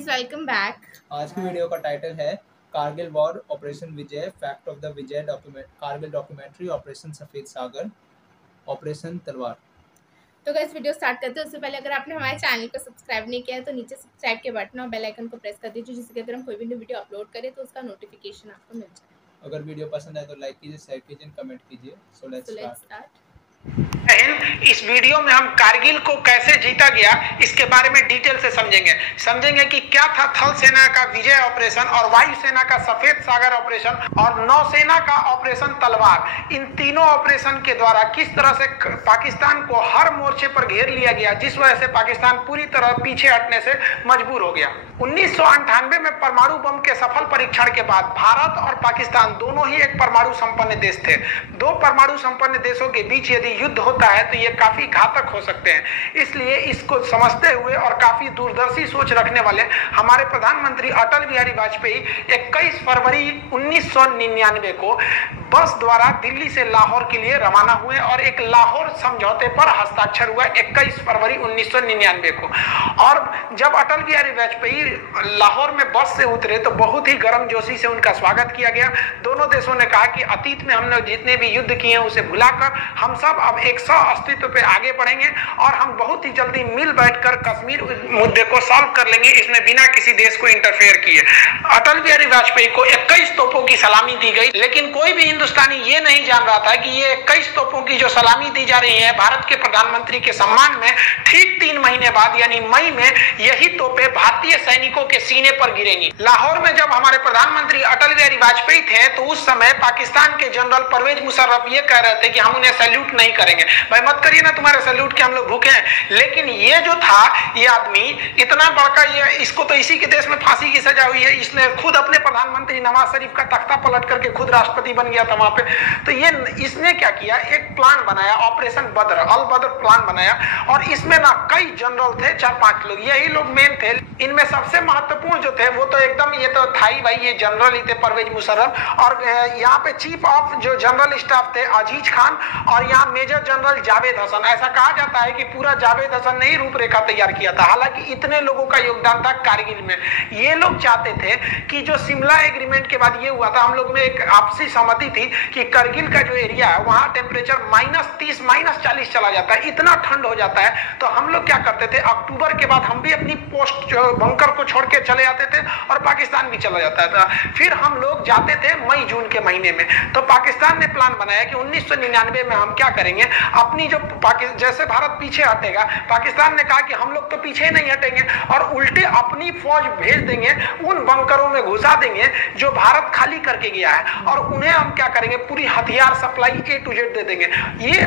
Guys, welcome back. आज की video का टाइटल है Kargil war operation Vijay, fact of the Vijay Kargil documentary, operation सफेद सागर, ऑपरेशन तलवार। तो गाइस वीडियो स्टार्ट करते हैं उससे पहले अगर आपने हमारे चैनल को सब्सक्राइब नहीं किया है तो नीचे सब्सक्राइब के बटन और बेल आइकन को प्रेस कर दीजिए, जिससे अगर हम कोई भी न्यू वीडियो अपलोड करें तो उसका नोटिफिकेशन आपको मिल जाए। अगर वीडियो पसंद आए तो लाइक कीजिए, शेयर कीजिए, कमेंट कीजिए। So let's start. इस वीडियो में हम कारगिल को कैसे जीता गया इसके बारे में डिटेल से समझेंगे कि क्या था थल सेना का विजय ऑपरेशन और वायु सेना का सफेद सागर ऑपरेशन और नौसेना का ऑपरेशन तलवार। इन तीनों ऑपरेशन के द्वारा किस तरह से पाकिस्तान को हर मोर्चे पर घेर लिया गया, जिस वजह से पाकिस्तान पूरी तरह पीछे हटने से मजबूर हो गया। 1998 में परमाणु बम के सफल परीक्षण के बाद भारत और पाकिस्तान दोनों ही एक परमाणु संपन्न देश थे। दो परमाणु संपन्न देशों के बीच यदि युद्ध होता है तो ये काफी घातक हो सकते हैं। इसलिए इसको समझते हुए और काफी दूरदर्शी सोच रखने वाले हमारे प्रधानमंत्री अटल बिहारी वाजपेयी 21 फरवरी 1999 को बस द्वारा दिल्ली से लाहौर के लिए रवाना हुए और एक लाहौर समझौते पर हस्ताक्षर हुआ 21 फरवरी 1999 को। और जब अटल बिहारी वाजपेयी लाहौर में बस से उतरे तो बहुत ही गर्मजोशी से उनका स्वागत किया गया। दोनों देशों ने कहा कि अतीत में हमने जितने भी युद्ध किए हैं उसे भुलाकर हम सब अब एक अस्तित्व पे आगे बढ़ेंगे और हम बहुत ही जल्दी मिल बैठकर कश्मीर मुद्दे को सॉल्व कर लेंगे, इसमें बिना किसी देश को इंटरफेयर किए। अटल बिहारी वाजपेयी को 21 तोपों की सलामी दी गई, लेकिन कोई भी हिंदुस्तानी ये नहीं जान रहा था कि ये 21 तोपों की जो सलामी दी जा रही है भारत के प्रधानमंत्री के सम्मान में, ठीक 3 महीने बाद यानी मई में यही तोपें भारतीय सैनिकों के सीने पर गिरेंगी। लाहौर में जब हमारे प्रधानमंत्री अटल बिहारी वाजपेयी थे तो उस समय पाकिस्तान के जनरल परवेज मुशर्रफ ये कह रहे थे कि हम उन्हें सैल्यूट नहीं करेंगे। भाई मत करिए ना, तुम्हारे सैल्यूट के हम लोग भूखे हैं। लेकिन ये जो था, ये आदमी इतना बड़का, ये इसको तो इसी के देश में फांसी की सजा हुई है। इसने खुद अपने प्रधानमंत्री नवाज शरीफ का तख्ता पलट करके खुद राष्ट्रपति बन गया था वहां पे। तो ये इसने क्या किया, एक प्लान बनाया, ऑपरेशन बद्र, अल बद्र प्लान बनाया। और इसमें ना कई जनरल थे, 4-5 लोग, यही लोग मेन थे। इनमें सबसे महत्वपूर्ण जो थे वो तो एकदम ये तो था ही भाई, ये जनरल ही थे परवेज मुशर्रफ। और यहाँ पे चीफ ऑफ जो जनरल स्टाफ थे अजीज खान और यहाँ मेजर जनरल जावेद हसन। ऐसा कहा जाता है कि पूरा जावेद हसन ने ही रूपरेखा तैयार किया था, हालांकि इतने लोगों का योगदान था कारगिल में। ये लोग चाहते थे कि जो शिमला एग्रीमेंट के बाद ये हुआ था, हम लोग में एक आपसी सहमति थी कि करगिल का जो एरिया है वहां टेम्परेचर -30 -40 चला जाता है, इतना ठंड हो जाता है। तो हम लोग क्या करते थे, अक्टूबर के बाद हम भी अपनी पोस्ट बंकर को छोड़ के चले जाते थे और पाकिस्तान भी चला जाता था। फिर हम लोग जाते थे मई जून के महीने में। तो पाकिस्तान ने प्लान बनाया कि 1999 में हम क्या करेंगे, अपनी जो जैसे भारत पीछे हटेगा, पाकिस्तान ने कहा कि हम लोग तो पीछे नहीं हटेंगे और उल्टे अपनी फौज भेज देंगे, उन बंकरों में घुसा देंगे जो भारत खाली करके गया है, और उन्हें हम क्या करेंगे, पूरी हथियार सप्लाई A to Z दे देंगे। ये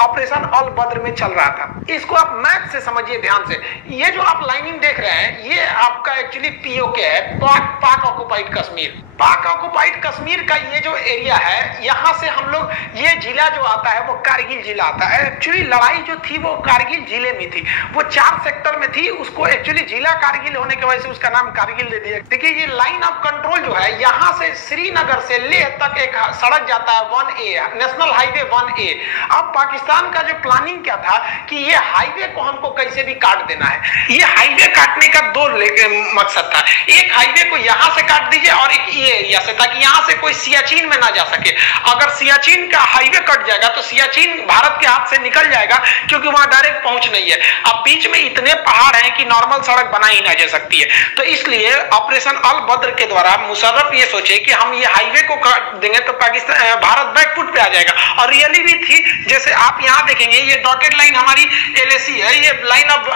ऑपरेशन अल बद्र में चल रहा था। इसको आप मैप से समझिए ध्यान से। ये जो आप लाइनिंग देख रहे हैं ये आपका एक्चुअली POK है, पाक ऑक्युपाइड कश्मीर। पाक ऑक्युपाइड कश्मीर का ये जो एरिया है, यहाँ से हम लोग, ये जिला जो आता है वो कारगिल जिला आता है। एक्चुअली लड़ाई जो थी वो कारगिल जिले में थी, वो 4 सेक्टर में थी। उसको एक्चुअली जिला कारगिल होने की वजह से उसका नाम कारगिल दे दिया। देखिए ये लाइन ऑफ कंट्रोल जो है, यहाँ से श्रीनगर से लेह तक एक सड़क जाता है 1A, नेशनल हाईवे 1A। अब पाकिस्तान का जो प्लानिंग क्या था कि ये हाईवे को हमको कैसे भी काट देना है। ये हाईवे काटने का 2 मकसद था। एक हाईवे को यहाँ से काट दीजिए और एक ये एरिया से, ताकि यहाँ से कोई सियाचिन में ना जा सके। अगर सियाचिन का हाईवे कट जाएगा तो सियाचिन भारत के हाथ से निकल जाएगा, क्योंकि वहां डायरेक्ट पहुंच नहीं है। अब बीच में इतने पहाड़ हैं कि नॉर्मल सड़क बनाई ना जा सकती है। तो इसलिए ऑपरेशन अल बद्र के द्वारा मुशर्रफ ये सोचे कि हम ये हाईवे को काट देंगे तो पाकिस्तान, भारत बैकफुट पे आ जाएगा। और रियली भी थी। जैसे आप यहाँ देखेंगे ये डॉटेड लाइन हमारी LAC है, ये लाइन ऑफ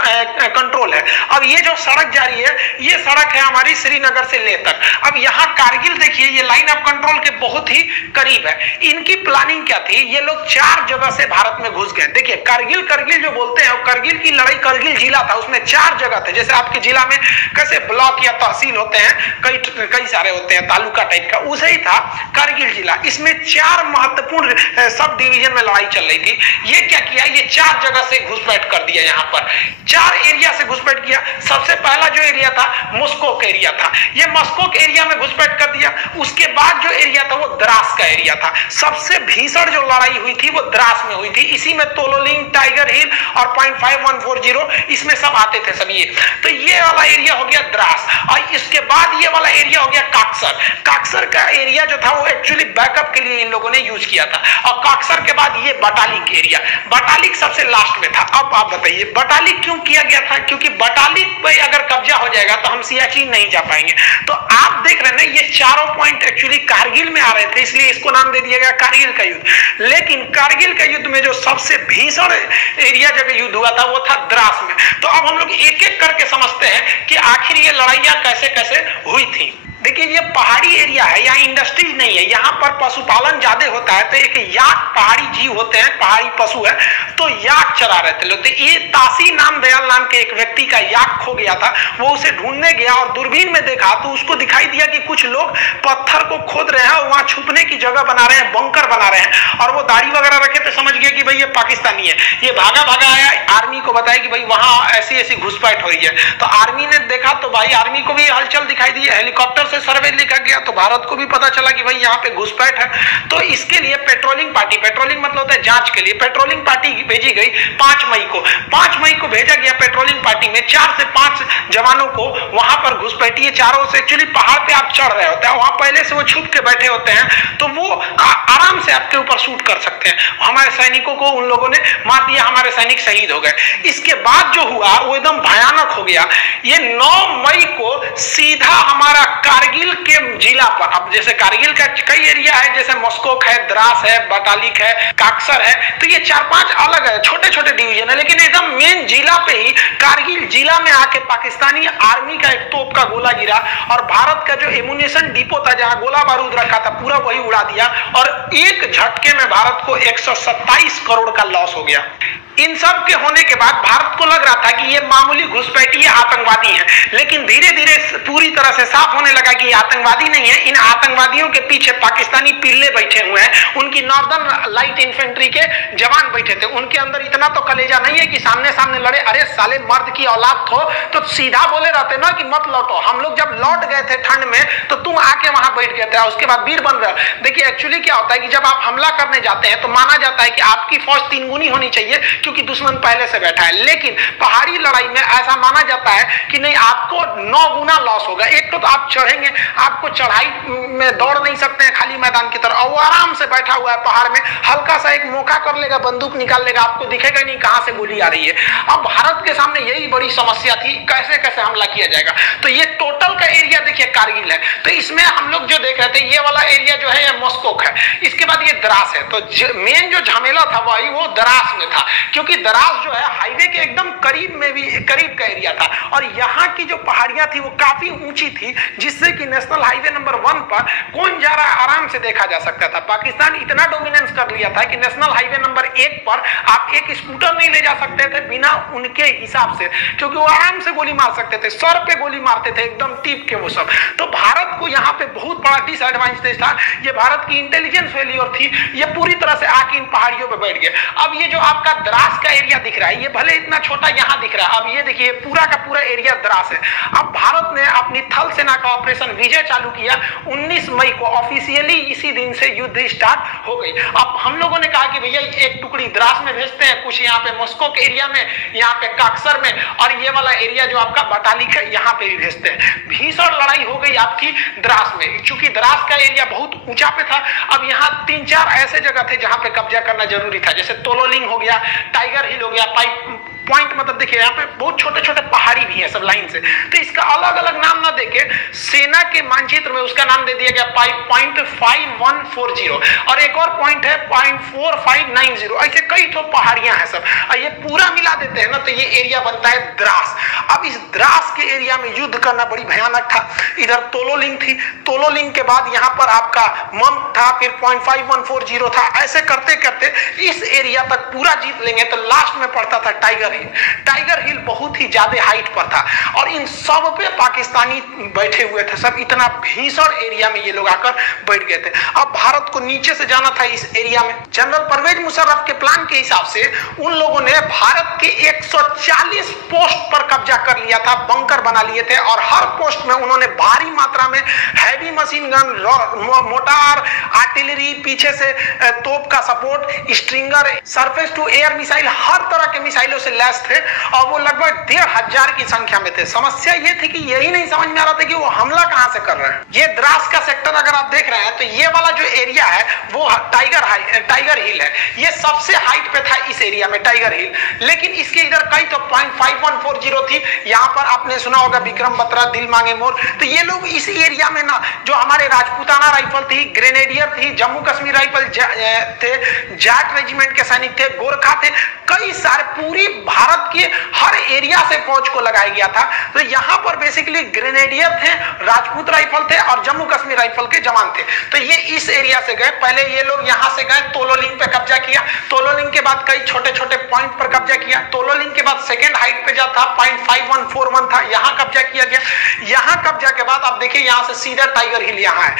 कंट्रोल है। अब ये जो सड़क जा रही है ये सड़क है हमारी श्रीनगर से लेह तक। अब यहाँ कारगिल देखिए ये लाइन ऑफ कंट्रोल के बहुत ही करीब है। इनकी प्लानिंग क्या थी, ये लोग 4 जगह से भारत में घुस गए। देखिए करगिल जो बोलते हैं, करगिल की लड़ाई, करगिल जिला था, उसमें 4 जगह थे। जैसे आपके जिला में कैसे ब्लॉक या तहसील होते हैं, कई सारे होते हैं, तालुका टाइप का, उसे ही था कारगिल जिला। इसमें 4 महत्वपूर्ण सब डिवीजन में लड़ाई चल रही थी। ये क्या किया, ये 4 जगह से घुसपैठ कर दिया, यहाँ पर 4 एरिया से घुसपैठ किया। सबसे पहला जो एरिया था मस्कोक एरिया था, ये मस्कोक एरिया में घुसपैठ कर दिया। उसके बाद जो एरिया था वो द्रास का एरिया था। सबसे भीषण जो लड़ाई हुई थी वो द्रास में हुई थी। इसी में तोलोलिंग, टाइगर हिल और 0.5140 इसमें सब आते थे सब ये। तो ये वाला एरिया हो गया द्रास, और इसके बाद ये वाला एरिया हो गया काक्सर। काक्सर का एरिया जो था वो एक्चुअली बैकअप के लिए इन लोगों ने यूज किया था। और काक्सर के बाद ये बटालिक एरिया, बटालिक सबसे लास्ट में था। अब आप बताइए बटालिक क्यों किया गया था? क्योंकि बटालिक पे अगर कब्जा हो जाएगा तो हम सियाचिन नहीं जा पाएंगे। तो आप देख रहे हैं ना, ये चारों पॉइंट एक्चुअली कारगिल में आ रहे थे, इसलिए इसको नाम दे दिया गया कारगिल का युद्ध। लेकिन कारगिल का युद्ध में जो सबसे भीषण एरिया जगह युद्ध हुआ था वो था द्रास में। तो अब हम लोग एक एक करके समझते हैं कि आखिर ये लड़ाइयां कैसे कैसे हुई थी। देखिए ये पहाड़ी एरिया है, यहाँ इंडस्ट्रीज नहीं है, यहाँ पर पशुपालन ज्यादा होता है। तो एक याक पहाड़ी जीव होते हैं, पहाड़ी पशु है, तो याक चरा रहे थे लोग। तो ये तासी नाम दयाल नाम के एक व्यक्ति का याक खो गया था, वो उसे ढूंढने गया और दूरबीन में देखा तो उसको दिखाई दिया कि कुछ लोग पत्थर को खोद रहे हैं और वहां छुपने की जगह बना रहे हैं, बंकर बना रहे हैं। और वो दाढ़ी वगैरह रखे थे, समझ गया कि भाई ये पाकिस्तानी है। ये भागा भागा आया, आर्मी को बताया कि भाई वहां ऐसी ऐसी घुसपैठ हो रही है। तो आर्मी ने देखा तो भाई आर्मी को भी हलचल दिखाई दी, हेलीकॉप्टर सर्वे लिखा गया तो भारत को भी पता चला कि भाई यहाँ पे घुसपैठ है। तो इसके लिए पेट्रोलिंग पार्टी, पेट्रोलिंग मतलब होता है जांच के लिए, पेट्रोलिंग पार्टी भेजी गई 5 मई को। 5 मई को भेजा गया पेट्रोलिंग पार्टी में 4 से 5 जवानों को वहां पर घुसपैठी है। चारों से एक्चुअली पहाड़ पे आप चढ़ रहे होते हैं, वहां पहले से वो छुप के बैठे होते हैं, तो वो आराम से आपके ऊपर शूट कर सकते हैं। हमारे सैनिकों को उन लोगों ने मार दिया, हमारे सैनिक शहीद हो गए। इसके बाद जो हुआ वो एकदम भयानक हो गया। ये 9 मई को सीधा हमारा कारगिल के जिला पर, अब जैसे कारगिल का कई एरिया है, जैसे मस्कोक है, द्रास है, बटालिक है, काक्सर है, तो ये 4-5 अलग है, छोटे छोटे डिवीजन है, लेकिन एकदम मेन जिला पे ही कारगिल जिला में आके पाकिस्तानी आर्मी का एक तोप का गोला गिरा और भारत का जो एमुनेशन डिपो था जहां गोला बारूद रखा था पूरा वही उड़ा दिया। और एक झटके में भारत को 127 करोड़ का लॉस हो गया। इन सब के होने के बाद भारत को लग रहा था कि ये मामूली घुसपैठी आतंकवादी हैं, लेकिन धीरे धीरे पूरी तरह से साफ होने लगा कि ये आतंकवादी नहीं है। इन आतंकवादियों के पीछे पाकिस्तानी पिल्ले बैठे हुए हैं, उनकी नॉर्दर्न लाइट इन्फेंट्री के जवान बैठे थे। उनके अंदर इतना तो कलेजा नहीं है कि सामने सामने लड़े। अरे साले मर्द की औलाद हो तो सीधा बोले रहते ना कि मत लौटो। हम लोग जब लौट गए थे ठंड में तो तुम आके वहां बैठ गए थे, उसके बाद वीर बन रहे। देखिए एक्चुअली क्या होता है कि जब आप हमला करने जाते हैं तो माना जाता है कि आपकी फौज 3 गुनी होनी चाहिए क्योंकि दुश्मन पहले से बैठा है। लेकिन पहाड़ी लड़ाई में ऐसा माना जाता है कि नहीं, आपको 9 गुना लॉस होगा। एक तो आप चढ़ेंगे, आपको चढ़ाई में दौड़ नहीं सकते हैं खाली मैदान की तरह, और वो आराम से बैठा हुआ है पहाड़ में, हल्का सा एक मौका कर लेगा, बंदूक निकाल लेगा, आपको दिखेगा नहीं कहां से गोली आ रही है। अब भारत के सामने यही बड़ी समस्या थी, कैसे कैसे हमला किया जाएगा। तो ये टोटल का एरिया देखिए कारगिल है, तो इसमें हम लोग जो देख रहे थे ये वाला एरिया जो है ये मस्कोक है, इसके बाद ये द्रास है। तो मेन जो झमेला था वही वो द्रास में था, क्योंकि द्रास जो है हाईवे के एकदम करीब में भी करीब का एरिया था, और यहाँ की जो पहाड़ियां थी वो काफी ऊंची थी, जिससे कि नेशनल हाईवे नंबर 1 पर कौन जा रहा है आराम से देखा जा सकता था। पाकिस्तान इतना डोमिनेंस कर लिया था कि नेशनल हाईवे नंबर 1 पर आप एक स्कूटर नहीं ले जा सकते थे बिना उनके हिसाब से, क्योंकि वो आराम से गोली मार सकते थे, सर पे गोली मारते थे एकदम टीप के वो सब। तो भारत को यहाँ पे बहुत बड़ा डिसएडवांटेज था, ये भारत की इंटेलिजेंस फेलियर थी, ये पूरी तरह से आके इन पहाड़ियों पे बैठ गए। अब ये जो आपका द्रास का एरिया दिख रहा है, ये भले इतना छोटा यहाँ दिख रहा है, अब ये देखिए पूरा का पूरा एरिया द्रास है। अब भारत ने अपनी थल सेना का ऑपरेशन विजय चालू किया 19 मई को, ऑफिशियली इसी दिन से युद्ध स्टार्ट हो गई। अब हम लोगों ने कहा कि भैया एक टुकड़ी द्रास में भेजते हैं, कुछ यहाँ पे मस्कोक एरिया में, यहाँ पे काक्सर में, और ये वाला एरिया जो आपका बटालिक है यहाँ पे भी भेजते हैं। भीषण लड़ाई हो गई आपकी द्रास में, क्योंकि द्रास का एरिया बहुत ऊंचा पे था। अब यहाँ 3-4 ऐसे जगह थे जहां पे कब्जा करना जरूरी था, जैसे तोलोलिंग हो गया, टाइगर हिल हो गया, पॉइंट मतलब देखिए यहाँ पे बहुत छोटे छोटे पहाड़ी भी है सब लाइन से, तो इसका अलग अलग नाम ना देके सेना के मानचित्र में उसका नाम दे दिया गया 0.5140, और एक और पॉइंट है 0.4590। ऐसे कई तो पहाड़ियां हैं सब, और ये पूरा मिला देते हैं ना तो ये एरिया बनता है द्रास। अब इस द्रास के एरिया में युद्ध करना बड़ी भयानक था। इधर तोलोलिंग थी, तोलोलिंग के बाद यहाँ पर आपका मम था, फिर 0.5140 था। ऐसे करते करते इस एरिया तक पूरा जीत लेंगे तो लास्ट में पड़ता था टाइगर हिल। टाइगर हिल बहुत ही ज्यादा हाइट पर था और इन सब पे पाकिस्तानी बैठे हुए थे, सब इतना भीषण एरिया में ये लोग आकर बैठ गए थे। अब भारत को नीचे से जाना था इस एरिया में। जनरल परवेज मुशर्रफ के प्लान के हिसाब से उन लोगों ने भारत के 140 पोस्ट पर कब्जा कर लिया था, बंकर बना लिए थे और हर पोस्ट में उन्होंने भारी मात्रा में heavy machine gun, mortar, artillery, पीछे से तोप का support, stringer, surface to air missile, हर तरह के मिसाइलों से लैस थे और वो लगभग 1500 की संख्या में थे। समस्या ये थी कि यही नहीं समझ में आ रहा था कि वो हमला कहां से कर रहे हैं। ये द्रास का सेक्टर अगर आप देख रहे हैं तो ये वाला जो एरिया है वो टाइगर हिल है। ये सबसे हाइट पे था इस एरिया में टाइगर हिल, लेकिन इसके इधर कई तो 0.5140 थी। यहाँ पर आपने सुना होगा विक्रम बत्रा, दिल मांगे मोर। तो ये लोग इस एरिया में ना, जो हमारे राजपूताना राइफल थी, ग्रेनेडियर थी, जम्मू कश्मीर राइफल थे, जाट रेजिमेंट के सैनिक थे, गोरखा थे, कई सारे पूरी भारत के हर एरिया से फौज को लगाया गया था। तो यहाँ पर बेसिकली ग्रेनेडियर थे, राजपूत राइफल थे और जम्मू कश्मीर राइफल के जवान थे। तो ये इस एरिया से गए। पहले ये लोग यहाँ से गए, तोलोलिंग पे कब्जा किया। तोलोलिंग के बाद कई छोटे छोटे पॉइंट पर कब्जा किया। तोलोलिंग के बाद सेकेंड हाइट पे जा था 0.5141 था, यहाँ कब्जा किया गया। यहाँ कब्जा के बाद आप देखिए यहाँ से सीधा टाइगर हिल यहाँ है।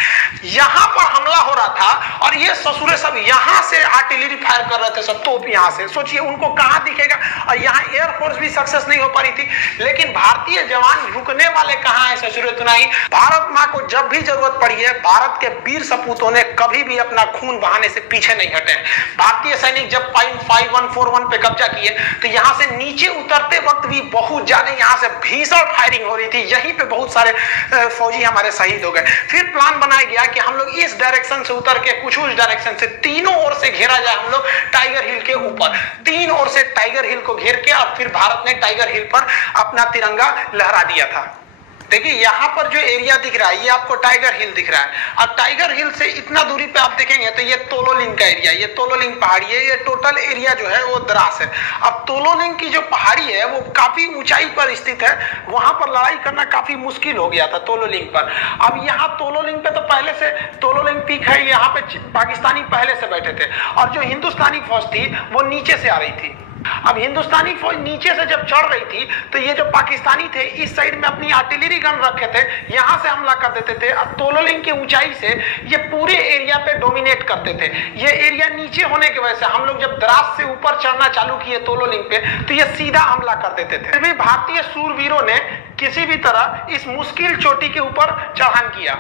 यहाँ पर हमला हो रहा था और ये ससुरे सब यहाँ से आर्टिलरी फायर कर रहे थे, सब तोप यहाँ से। सोचिए उनको कहाँ दिखेगा। और यहाँ एयरफोर्स भी सक्सेस नहीं हो पा रही थी, लेकिन भारतीय जवान रुकने वाले कहाँ है ससुरे तुनाई। भारत माँ को जब भी जरूरत पड़ी है, भारत के वीर सपूतों ने कभी भी अपना खून बहाने से पीछे नहीं हटे। भारतीय सैनिक जब 0.5141 पे कब्जा किए तो यहाँ से नीचे उतरते वक्त भी बहुत ज्यादा यहाँ से भीषण फायरिंग हो रही थी। यहीं पे बहुत सारे फौजी हमारे शहीद हो गए। फिर प्लान बनाया गया कि हम लोग इस डायरेक्शन से उतर के कुछ उस डायरेक्शन से तीनों ओर से घेरा जाए हम लोग टाइगर हिल के ऊपर। तीन ओर से टाइगर हिल को घेर के और फिर भारत ने टाइगर हिल पर अपना तिरंगा लहरा दिया था। देखिए यहाँ पर जो एरिया दिख रहा है ये आपको टाइगर हिल दिख रहा है। अब टाइगर हिल से इतना दूरी पे आप देखेंगे तो ये तोलोलिंग का एरिया, ये तोलोलिंग पहाड़ी है। ये टोटल एरिया जो है वो द्रास है। अब तोलोलिंग की जो पहाड़ी है वो काफी ऊंचाई पर स्थित है, वहां पर लड़ाई करना काफी मुश्किल हो गया था तोलोलिंग पर। अब यहाँ तोलोलिंग पे तो पहले से तोलोलिंग पीक है, यहाँ पे पाकिस्तानी पहले से बैठे थे और जो हिंदुस्तानी फौज थी वो नीचे से आ रही थी। अब हिंदुस्तानी फौज नीचे से जब चढ़ रही थी तो ये जो पाकिस्तानी थे इस साइड में अपनी आर्टिलरी गन रखे थे, यहां से हमला कर देते थे। अब तोलोलिंग की ऊंचाई से ये पूरे एरिया पे डोमिनेट करते थे। ये एरिया नीचे होने की वजह से हम लोग जब द्रास से ऊपर चढ़ना चालू किए तोलोलिंग पे तो ये सीधा हमला कर देते थे। फिर भी भारतीय सूरवीरों ने किसी भी तरह इस मुश्किल चोटी के ऊपर चढ़ान किया।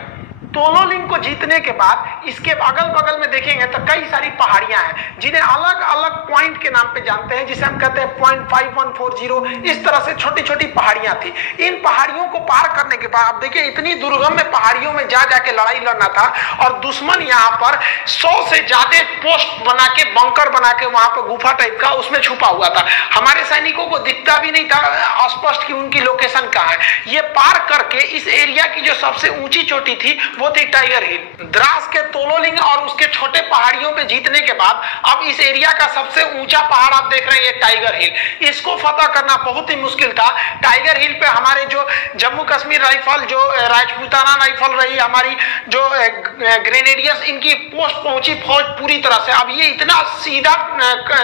तोलोलिंग को जीतने के बाद इसके अगल बगल में देखेंगे तो कई सारी पहाड़ियां हैं जिन्हें अलग अलग पॉइंट के नाम पे जानते हैं, जिसे हम कहते हैं 0.5140। इस तरह से छोटी छोटी पहाड़ियां थी। इन पहाड़ियों को पार करने के बाद आप देखिए इतनी दुर्गम में पहाड़ियों में जा जाके लड़ाई लड़ना था और दुश्मन यहाँ पर 100 से ज्यादा पोस्ट बना के, बंकर बना के वहां पर गुफा टाइप का उसमें छुपा हुआ था। हमारे सैनिकों को दिखता भी नहीं था स्पष्ट कि उनकी लोकेशन कहाँ है। ये पार करके इस एरिया की जो सबसे ऊंची चोटी थी वो थी टाइगर हिल। द्रास के तोलोलिंग और उसके छोटे पहाड़ियों पे जीतने के बाद अब इस एरिया का सबसे ऊंचा पहाड़ आप देख रहे हैं ये टाइगर हिल। इसको फतह करना बहुत ही मुश्किल था। टाइगर हिल पे हमारे जो जम्मू कश्मीर राइफल, जो राजपूताना राइफल रही, हमारी जो ग्रेनेडियर्स, इनकी पोस्ट पहुंची फौज पूरी तरह से। अब ये इतना सीधा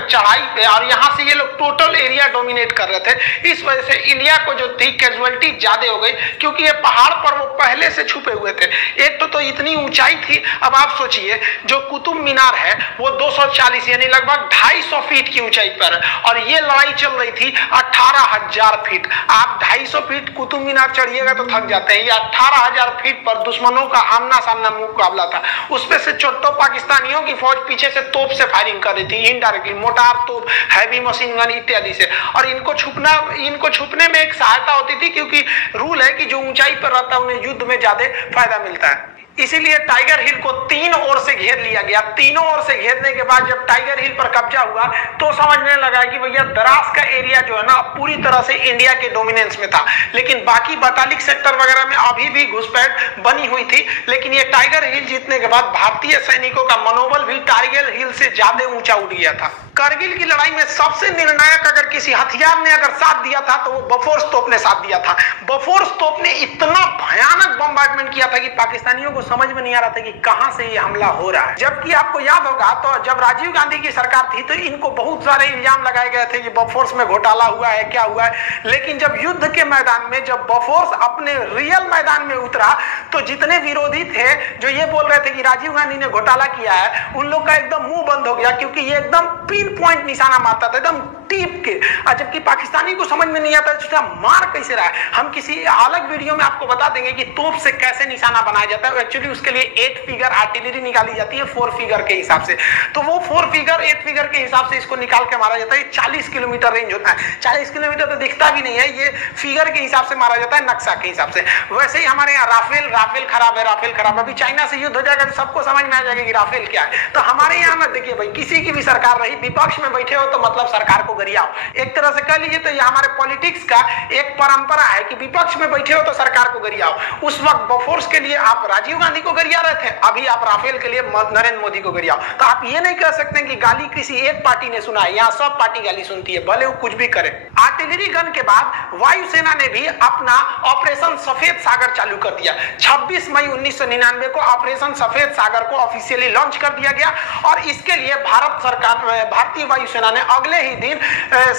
चढ़ाई पे और यहाँ से ये लोग टोटल एरिया डोमिनेट कर रहे थे। इस वजह से इंडिया को जो थी कैजुअलिटी ज्यादा हो गई, क्योंकि ये पहाड़ पर वो पहले से छुपे हुए थे। एक तो इतनी ऊंचाई थी। अब आप सोचिए जो कुतुब मीनार है वो 240 यानी लगभग 250 फीट की ऊंचाई पर है और ये लड़ाई चल रही थी 18,000 फीट। आप 250 फीट कुतुब मीनार चढ़िएगा तो थक जाते हैं। ये 18,000 फीट पर दुश्मनों का आमना सामना मुकाबला था। उसमें से चोट्टो पाकिस्तानियों की फौज पीछे से तोप से फायरिंग कर रही थी, इनडायरेक्टली मोटार तोप, हैवी मशीन गन इत्यादि से। और इनको छुपने में एक सहायता होती थी, क्योंकि रूल है कि जो ऊंचाई पर रहता है उन्हें युद्ध में ज्यादा फायदा मिलता है। इसीलिए टाइगर हिल को तीन ओर से घेर लिया गया। तीनों ओर से घेरने के बाद जब टाइगर हिल पर कब्जा हुआ तो समझने लगा कि भैया द्रास का एरिया जो है ना पूरी तरह से इंडिया के डोमिनेंस में था। लेकिन बाकी बतालिक सेक्टर वगैरह में अभी भी घुसपैठ बनी हुई थी। लेकिन ये टाइगर हिल जीतने के बाद भारतीय सैनिकों का मनोबल भी टाइगर हिल से ज्यादा ऊंचा उठ गया था। कारगिल की लड़ाई में सबसे निर्णायक अगर किसी हथियार ने अगर साथ दिया था तो वो बोफोर्स तोप ने साथ दिया था। बोफोर्स तोप ने इतना भयानक बम्बार्डमेंट किया था कि पाकिस्तानियों को समझ में नहीं आ रहा था कि कहां से ये हमला हो रहा है। जबकि आपको याद होगा तो जब राजीव गांधी की सरकार थी तो इनको बहुत सारे इल्जाम लगाए गए थे कि बोफोर्स में घोटाला हुआ है, क्या हुआ है। लेकिन जब युद्ध के मैदान में जब बोफोर्स अपने रियल मैदान में उतरा तो जितने विरोधी थे जो ये बोल रहे थे कि राजीव गांधी ने घोटाला किया है, उन लोग का एकदम मुंह बंद हो गया, क्योंकि ये एकदम पिन पॉइंट निशाना मारता था, एकदम टीप के। जबकि पाकिस्तानी को समझ में नहीं आता इसका मार कैसे रहा है। हम किसी अलग वीडियो में आपको बता देंगे कि तोप से कैसे निशाना बनाया जाता है। एक्चुअली उसके लिए 8 फिगर आर्टिलरी निकाली जाती है 4 फिगर के हिसाब से। तो वो 4 फिगर 8 फिगर के हिसाब से इसको निकाल के मारा जाता है। 40 किलोमीटर रेंज होता है। 40 किलोमीटर तो दिखता भी नहीं है, ये फिगर के हिसाब से मारा जाता है, नक्शा के हिसाब से। वैसे ही हमारे यहाँ राफेल खराब है, राफेल खराब है। अभी चाइना से युद्ध हो जाएगा तो सबको समझ में आ जाएगा कि राफेल क्या है। तो हमारे यहाँ ना देखिए भाई, किसी की भी सरकार रही, विपक्ष में बैठे हो तो मतलब सरकार को गरियाओ। एक तरह से कह लीजिए तो ये हमारे पॉलिटिक्स का एक परंपरा है कि विपक्ष में बैठे हो तो सरकार को गरियाओ। उस वक्त बोफोर्स के लिए आप राजीव गांधी को गरिया रहे थे, अभी आप राफेल के लिए नरेंद्र मोदी को गरियाओ। तो आप ये नहीं कह सकते कि गाली किसी एक पार्टी ने सुना है, यहाँ सब पार्टी गाली सुनती है, भले वो कुछ भी करे। आर्टिलरी गन के बाद वायुसेना ने भी अपना ऑपरेशन सफेद सागर चालू कर दिया। 26 मई 1999 को ऑपरेशन सफेद सागर को ऑफिशियली लॉन्च कर दिया गया और इसके लिए भारतीय वायुसेना ने अगले ही दिन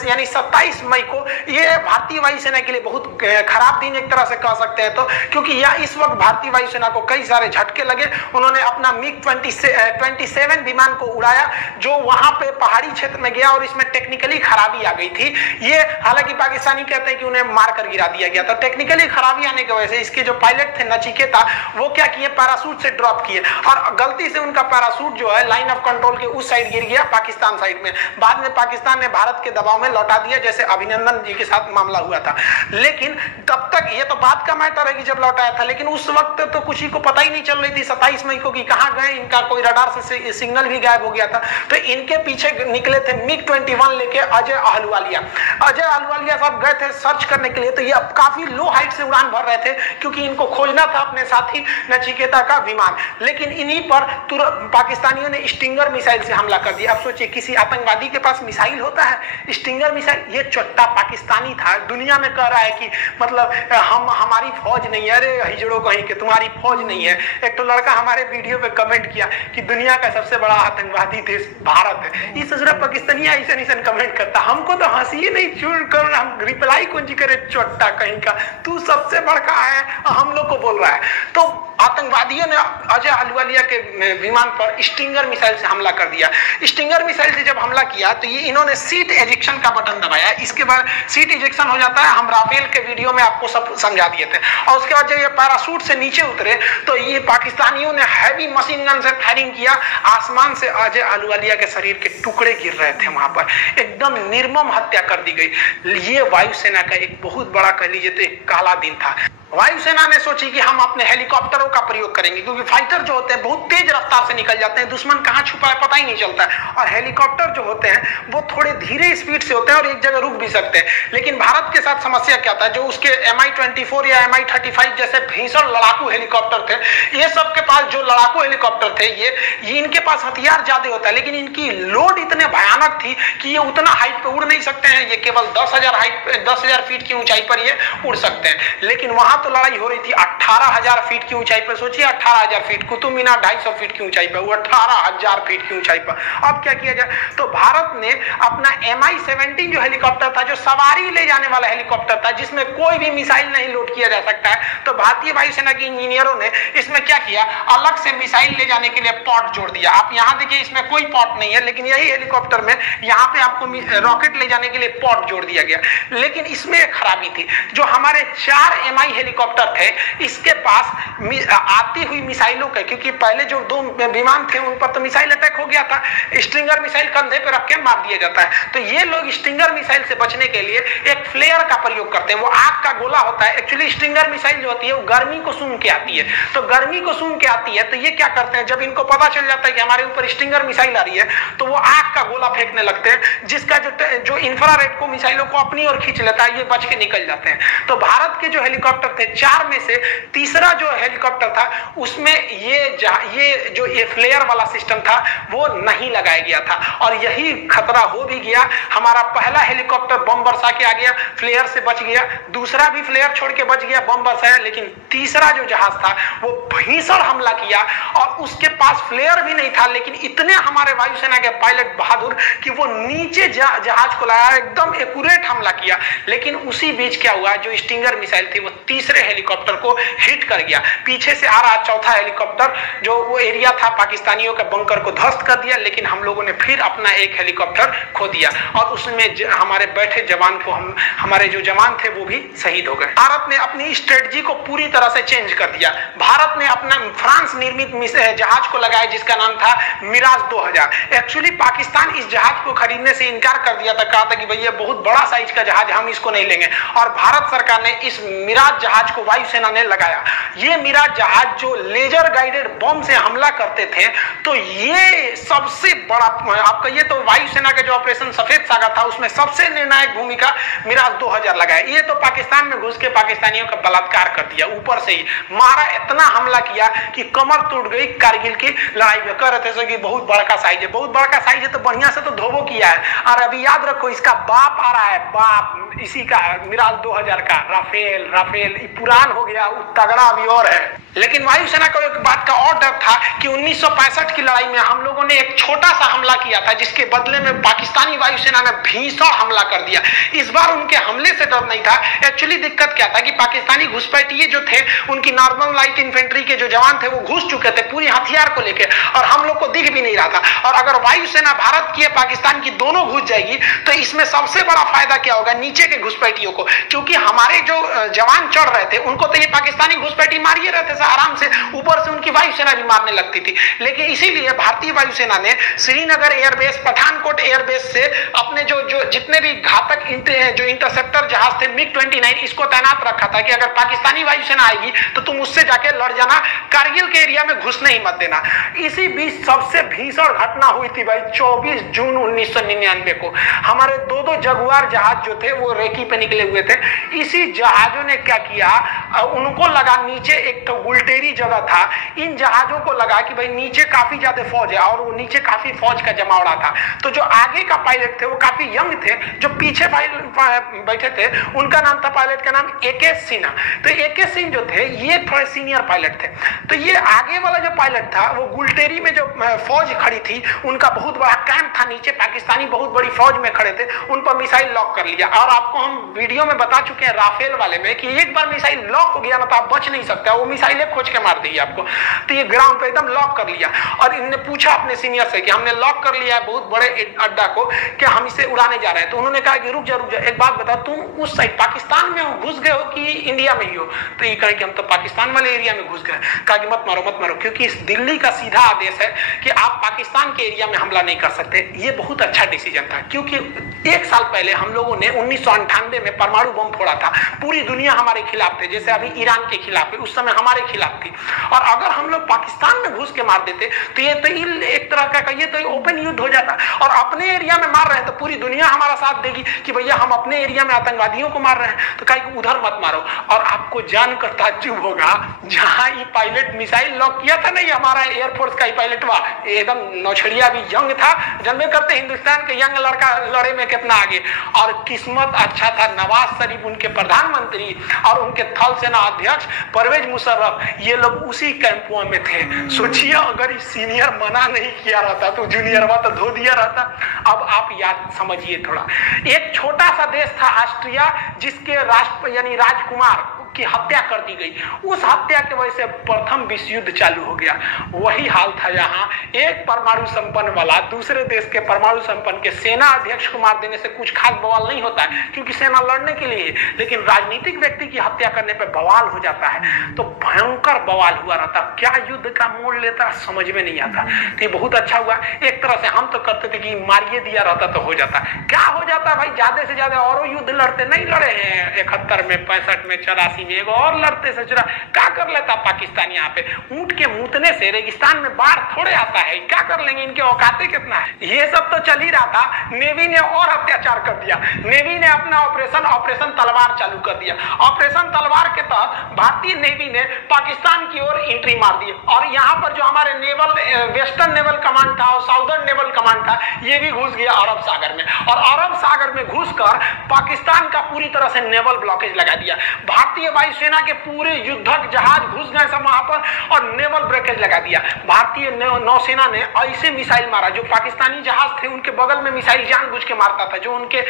यानी 27 मई को, ये भारतीय वायुसेना के लिए बहुत खराब दिन एक तरह से कह सकते हैं, तो क्योंकि इस वक्त भारतीय वायुसेना को कई सारे झटके लगे। उन्होंने अपना MiG-27 विमान को उड़ाया जो वहां पे पहाड़ी क्षेत्र में गया और इसमें टेक्निकली खराबी आ गई थी। ये हालांकि पाकिस्तानी कहते हैं कि उन्हें मारकर गिरा दिया गया था। टेक्निकली खराबी आने की वजह से इसके जो पायलट थे नचिकेता, वो क्या किए, पैराशूट से ड्रॉप किए और गलती से उनका पैराशूट जो है लाइन ऑफ कंट्रोल के उस साइड गिर गया, पाकिस्तान साइड में। बाद में पाकिस्तान ने भारत के दबाव में लौटा दिया, जैसे अभिनंदन जी के साथ मामला हुआ था। लेकिन तब तक ये तो बात का मैटर है कि जब लौटाया था, लेकिन उस वक्त तो कुछ ही को पता ही नहीं चल रही थी 27 मई को कि कहां गए। इनका कोई रडार से सिग्नल भी गायब हो गया था। तो इनके पीछे निकले थे MiG-21 लेके अजय अहलुवालिया साहब गए थे सर्च करने के लिए। तो ये काफी लो हाइट से उड़ान भर रहे थे क्योंकि इनको खोजना था अपने साथी नचिकेता का विमान। लेकिन इन्हीं पर तुरंत पाकिस्तानियों ने स्टिंगर मिसाइल से हमला कर दिया। अब सोचिए किसी आतंकवादी के पास मिसाइल होता है, स्टिंगर मिसाइल। ये चोट्टा पाकिस्तानी था, दुनिया में कह रहा है कि मतलब हमारी फौज नहीं है। अरे हिजड़ों कहीं के तुम्हारी फौज नहीं है। एक तो लड़का हमारे वीडियो पे कमेंट किया कि दुनिया का सबसे बड़ा आतंकवादी देश भारत है। ये ससुरा पाकिस्तानी ऐसा कमेंट करता, हमको तो हंसी नहीं छूट कर, हम रिप्लाई कौन जी करे, चोट्टा कहीं का, तू सबसे बड़का है, हम लोग को बोल रहा है। तो आतंकवादियों ने अजय अहलुवालिया के विमान पर स्टिंगर मिसाइल से हमला कर दिया। स्टिंगर मिसाइल से जब हमला किया तो ये इन्होंने सीट एजेक्शन का बटन दबाया। इसके बाद सीट एजेक्शन हो जाता है, हम राफेल के वीडियो में आपको सब समझा दिए थे। और उसके बाद जब ये पैराशूट से नीचे उतरे तो ये पाकिस्तानियों ने हैवी मशीन गन से फायरिंग किया। आसमान से अजय अहलुवालिया के शरीर के टुकड़े गिर रहे थे वहां पर, एकदम निर्मम हत्या कर दी गई। ये वायुसेना का एक बहुत बड़ा कह लीजिए तो एक काला दिन था। वायुसेना ने सोची कि हम अपने हेलीकॉप्टरों का प्रयोग करेंगे, क्योंकि फाइटर जो होते हैं बहुत तेज रफ्तार से निकल जाते हैं, दुश्मन कहां छुपा है पता ही नहीं चलता है। और हेलीकॉप्टर जो होते हैं वो थोड़े धीरे स्पीड से होते हैं और एक जगह रुक भी सकते हैं। लेकिन भारत के साथ समस्या क्या था, जो उसके MI-24 या MI-35 जैसे भीषण लड़ाकू हेलीकॉप्टर थे, ये सबके पास जो लड़ाकू हेलीकॉप्टर थे ये इनके पास हथियार ज्यादा होता है, लेकिन इनकी लोड इतने भयानक थी कि ये उतना हाइट पे उड़ नहीं सकते हैं। ये केवल 10,000 फीट की ऊंचाई पर ये उड़ सकते हैं। लेकिन वहां तो लड़ाई हो रही थी 18,000 फीट की ऊंचाई पर। सोचिए 18,000 फीट, कुतुब मीनार 250 फीट की ऊंचाई पर, वो 18,000 फीट की ऊंचाई पर। अब क्या किया जाए, तो भारत ने अपना MI-17 जो हेलीकॉप्टर था, जो सवारी ले जाने वाला हेलीकॉप्टर था, जिसमें कोई भी मिसाइल नहीं लोड किया जा सकता है, तो भारतीय वायुसेना के इंजीनियरों ने इसमें क्या किया, अलग से मिसाइल ले जाने के लिए पॉट जोड़ दिया। आप यहाँ देखिए इसमें कोई पॉट नहीं है, लेकिन यही हेलीकॉप्टर में यहाँ पे आपको रॉकेट ले जाने के लिए पॉट जोड़ दिया गया। लेकिन इसमें एक खराबी थी, जो हमारे 4 MI हेलीकॉप्टर थे, इसके पास आती हुई मिसाइलों के, क्योंकि पहले जो 2 विमान थे उन पर तो मिसाइल अटैक हो गया था, स्टिंगर मिसाइल कंधे पर रख के मार दिया जाता है। तो ये लोग स्टिंगर मिसाइल से बचने के लिए एक फ्लेयर का प्रयोग करते हैं। वो आग का गोला होता है। एक्चुअली स्टिंगर मिसाइल जो होती है वो गर्मी को सूंघ के आती है। तो गर्मी को सूंघ के आती है तो ये क्या करते हैं, जब इनको पता चल जाता है कि हमारे ऊपर स्टिंगर मिसाइल आ रही है, तो वो आग का गोला फेंकने लगते हैं, जिसका जो इंफ्रारेड को मिसाइलों को अपनी ओर खींच लेता है, ये बच के निकल जाते हैं। तो भारत के जो हेलीकॉप्टर थे थे, 4 में से तीसरा जो हेलीकॉप्टर था उसमें ये फ्लेयर वाला सिस्टम था वो नहीं लगाया गया था और यही खतरा हो भी गया। हमारा पहला हेलीकॉप्टर बम बरसा के आ गया, फ्लेयर से बच गया, दूसरा भी फ्लेयर छोड़ के बच गया, बम बरसाया, लेकिन तीसरा जो जहाज था वो भीषण हमला किया और उसके पास फ्लेयर भी नहीं था, लेकिन इतने हमारे वायुसेना के पायलट बहादुर कि वो नीचे जहाज को लगाया, एकदम एक्यूरेट हमला किया। लेकिन उसी बीच क्या हुआ, जो स्टिंगर मिसाइल थी वो तीसरे हेलीकॉप्टर को हिट कर गया। पीछे से आ रहा चौथा हेलीकॉप्टर जो वो एरिया था पाकिस्तानियों के बंकर को ध्वस्त कर दिया, लेकिन हम लोगों ने फिर अपना एक हेलीकॉप्टर खो दिया और उसमें हमारे बैठे जवान को हमारे जो जवान थे वो भी शहीद हो गए। भारत ने अपनी स्ट्रेटजी को पूरी तरह से चेंज कर दिया। भारत ने अपना फ्रांस निर्मित जहाज को लगाया जिसका नाम था मिराज 2000। एक्चुअली पाकिस्तान इस जहाज को खरीदने से इनकार कर दिया था, कहा था कि भैया बहुत बड़ा साइज का जहाज, हम इसको नहीं लेंगे, और भारत सरकार ने इस मिराज जहाज को वायुसेना ने लगाया। ये मिराज जहाज जो लेजर गाइडेड बम से हमला करते थे, तो ये सबसे बड़ा आपका ये तो वायुसेना का जो ऑपरेशन सफेद सागर था उसमें सबसे निर्णायक भूमिका मिराज 2000 लगाया। ये तो पाकिस्तान में घुस के पाकिस्तानियों का बलात्कार कर दिया, ऊपर से ही मारा, इतना हमला किया कि कमर टूट गई कारगिल की लड़ाई में। कह रहे थे कि बहुत बड़का साइज है, बहुत बड़का साइज है तो बढ़िया से तो धोबो किया है। और अभी याद रखो इसका बाप आ रहा है, बाप इसी का मिराज 2000 का राफेल पुरान हो गया, तगड़ा अभी और है। लेकिन वायुसेना को एक बात का और डर था कि 1965 की लड़ाई में हम लोगों ने एक छोटा सा हमला किया था जिसके बदले में पाकिस्तानी वायुसेना ने भीषण हमला कर दिया। इस बार उनके हमले से डर नहीं था। एक्चुअली दिक्कत क्या था कि पाकिस्तानी घुसपैठिए जो थे, उनकी नॉर्मल लाइट इन्फेंट्री के जो जवान थे वो घुस चुके थे पूरी हथियार को लेकर, और हम लोग को दिख भी नहीं रहा था। और अगर वायुसेना भारत की पाकिस्तान की दोनों घुस जाएगी तो इसमें सबसे बड़ा फायदा क्या होगा, नीचे के घुसपैठियों को, क्योंकि हमारे जो जवान चढ़ रहे थे उनको तो ये पाकिस्तानी घुसपैठी मारिए रहे थे आराम से, ऊपर से उनकी वायुसेना भी मारने लगती थी। लेकिन इसीलिए भारतीय वायुसेना ने श्रीनगर एयरबेस, पठानकोट एयरबेस से अपने जो जितने भी घातक जो इंटरसेप्टर जहाज थे MiG-29 इसको तैनात रखा था कि अगर पाकिस्तानी वायुसेना आएगी तो तुम उससे जाके लड़ जाना, कारगिल के एरिया में घुसने ही मत देना। इसी बीच सबसे भीषण घटना हुई थी भाई 24 जून 1999 को। हमारे दो जगुआर जहाज जो थे वो रेकी पे निकले हुए थे। इसी जहाजों ने क्या किया, उनको लगा नीचे एक तो गुलटेरी जगह था, इन जहाजों को लगा कि भाई नीचे काफी ज्यादा फौज है और वो नीचे काफी फौज का जमावड़ा था। तो जो आगे का पायलट थे वो काफी यंग थे, जो पीछे बैठे थे उनका नाम था, पायलट का नाम AK सिन्हा। तो AK सिंह जो थे ये थोड़े सीनियर पायलट थे। तो ये आगे वाला जो पायलट था वो गुलटेरी में जो फौज खड़ी थी उनका बहुत बड़ा कैंप था, नीचे पाकिस्तानी बहुत बड़ी फौज में खड़े थे, उन पर मिसाइल लॉक कर लिया। और आपको हम वीडियो में बता चुके हैं राफेल वाले में कि एक बार मिसाइल लॉक हो गया ना तो आप बच नहीं सकते, वो मिसाइलें खोज के मार देगी आपको। तो ये ग्राउंड पे एकदम लॉक कर लिया और इनने पूछा अपने सीनियर से कि हमने लॉक कर लिया है बहुत बड़े अड्डा को, कि हम इसे उड़ाने जा रहे हैं। तो उन्होंने कहा कि रुक जा एक बात बता, तुम उस साइड पाकिस्तान में घुस गए हो कि इंडिया में ही हो? तो ये कहे कि हम तो पाकिस्तान वाले एरिया में घुस गए। कहा कि मत मारो, क्योंकि इस दिल्ली का सीधा आदेश है कि आप पाकिस्तान के एरिया में हमला नहीं कर सकते। ये बहुत अच्छा डिसीजन था, क्योंकि 1 साल पहले हम लोगों ने 1998 में परमाणु बम फोड़ा था, पूरी दुनिया हमारे खिलाफ थे, जैसे अभी ईरान के खिलाफ है, उस समय हमारे खिलाफ थी। और अगर हम लोग पाकिस्तान में घुस के मार देते तो ये तो एक तरह का ये तो ओपन युद्ध हो जाता। और अपने एरिया में मार रहे हैं तो पूरी दुनिया हमारा साथ देगी कि भैया हम अपने एरिया में आतंकवादियों को मार रहे हैं, तो कहीं उधर मत मारो। और आपको जानकर ताज्जुब होगा, जहां ये पायलट मिसाइल लॉक किया था ना, ये हमारा एयरफोर्स का ही पायलट हुआ, एकदम नौछड़िया भी यंग था, जानबे करते हिंदुस्तान के यंग लड़का लड़े में कितना आगे। और किस्मत अच्छा था, नवाज शरीफ उनके प्रधानमंत्री और उनके थल सेना अध्यक्ष परवेज मुशर्रफ, ये लोग उसी कैंपुआ में थे। सोचिए अगर सीनियर मना नहीं किया रहता तो जूनियर तो धो दिया रहता। अब आप याद समझिए थोड़ा, एक छोटा सा देश था ऑस्ट्रिया, जिसके यानी राजकुमार की हत्या कर दी गई। उस हत्या की वजह से प्रथम विश्व युद्ध चालू हो गया। वही हाल था यहाँ, एक परमाणु संपन्न वाला दूसरे देश के परमाणु संपन्न के सेना अध्यक्ष को मार देने से कुछ खास बवाल नहीं होता है, क्योंकि सेना लड़ने के लिए, लेकिन राजनीतिक व्यक्ति की हत्या करने पर बवाल हो जाता है। तो भयंकर बवाल हुआ रहता, क्या युद्ध का मोड़ लेता समझ में नहीं आता। तो ये बहुत अच्छा हुआ। एक तरह से हम तो करते थे कि मारिए दिया रहता तो हो जाता, क्या हो जाता भाई, ज्यादा से ज्यादा और युद्ध लड़ते नहीं लड़े हैं 71 में, 65 में, 84 कराची में एगो और लड़ते ससुरा क्या कर लेता पाकिस्तान यहाँ पे। ऊंट के मुतने से रेगिस्तान में बाढ़ थोड़े आता है, क्या कर लेंगे, इनके औकाते कितना है। ये सब तो चल ही रहा था, नेवी ने और अत्याचार कर दिया। नेवी ने अपना ऑपरेशन तलवार चालू कर दिया। ऑपरेशन तलवार के तहत भारतीय नेवी ने पाकिस्तान की ओर एंट्री मार दी और यहाँ पर जो हमारे वेस्टर्न नेवल कमांड था और साउदर्न नेवल कमांड था ये भी घुस गया अरब सागर में, और अरब सागर में घुसकर पाकिस्तान का पूरी तरह से नेवल ब्लॉकेज लगा दिया। भारतीय वायुसेना के पूरे युद्धक जहाज घुस गए सब वहां पर और नेवल ब्लॉकेज लगा दिया। भारतीय नौसेना ने ऐसे मिसाइल मारा, जो पाकिस्तानी जहाज थे उनके बगल में मिसाइल जानबूझ के मारता था, जो उनके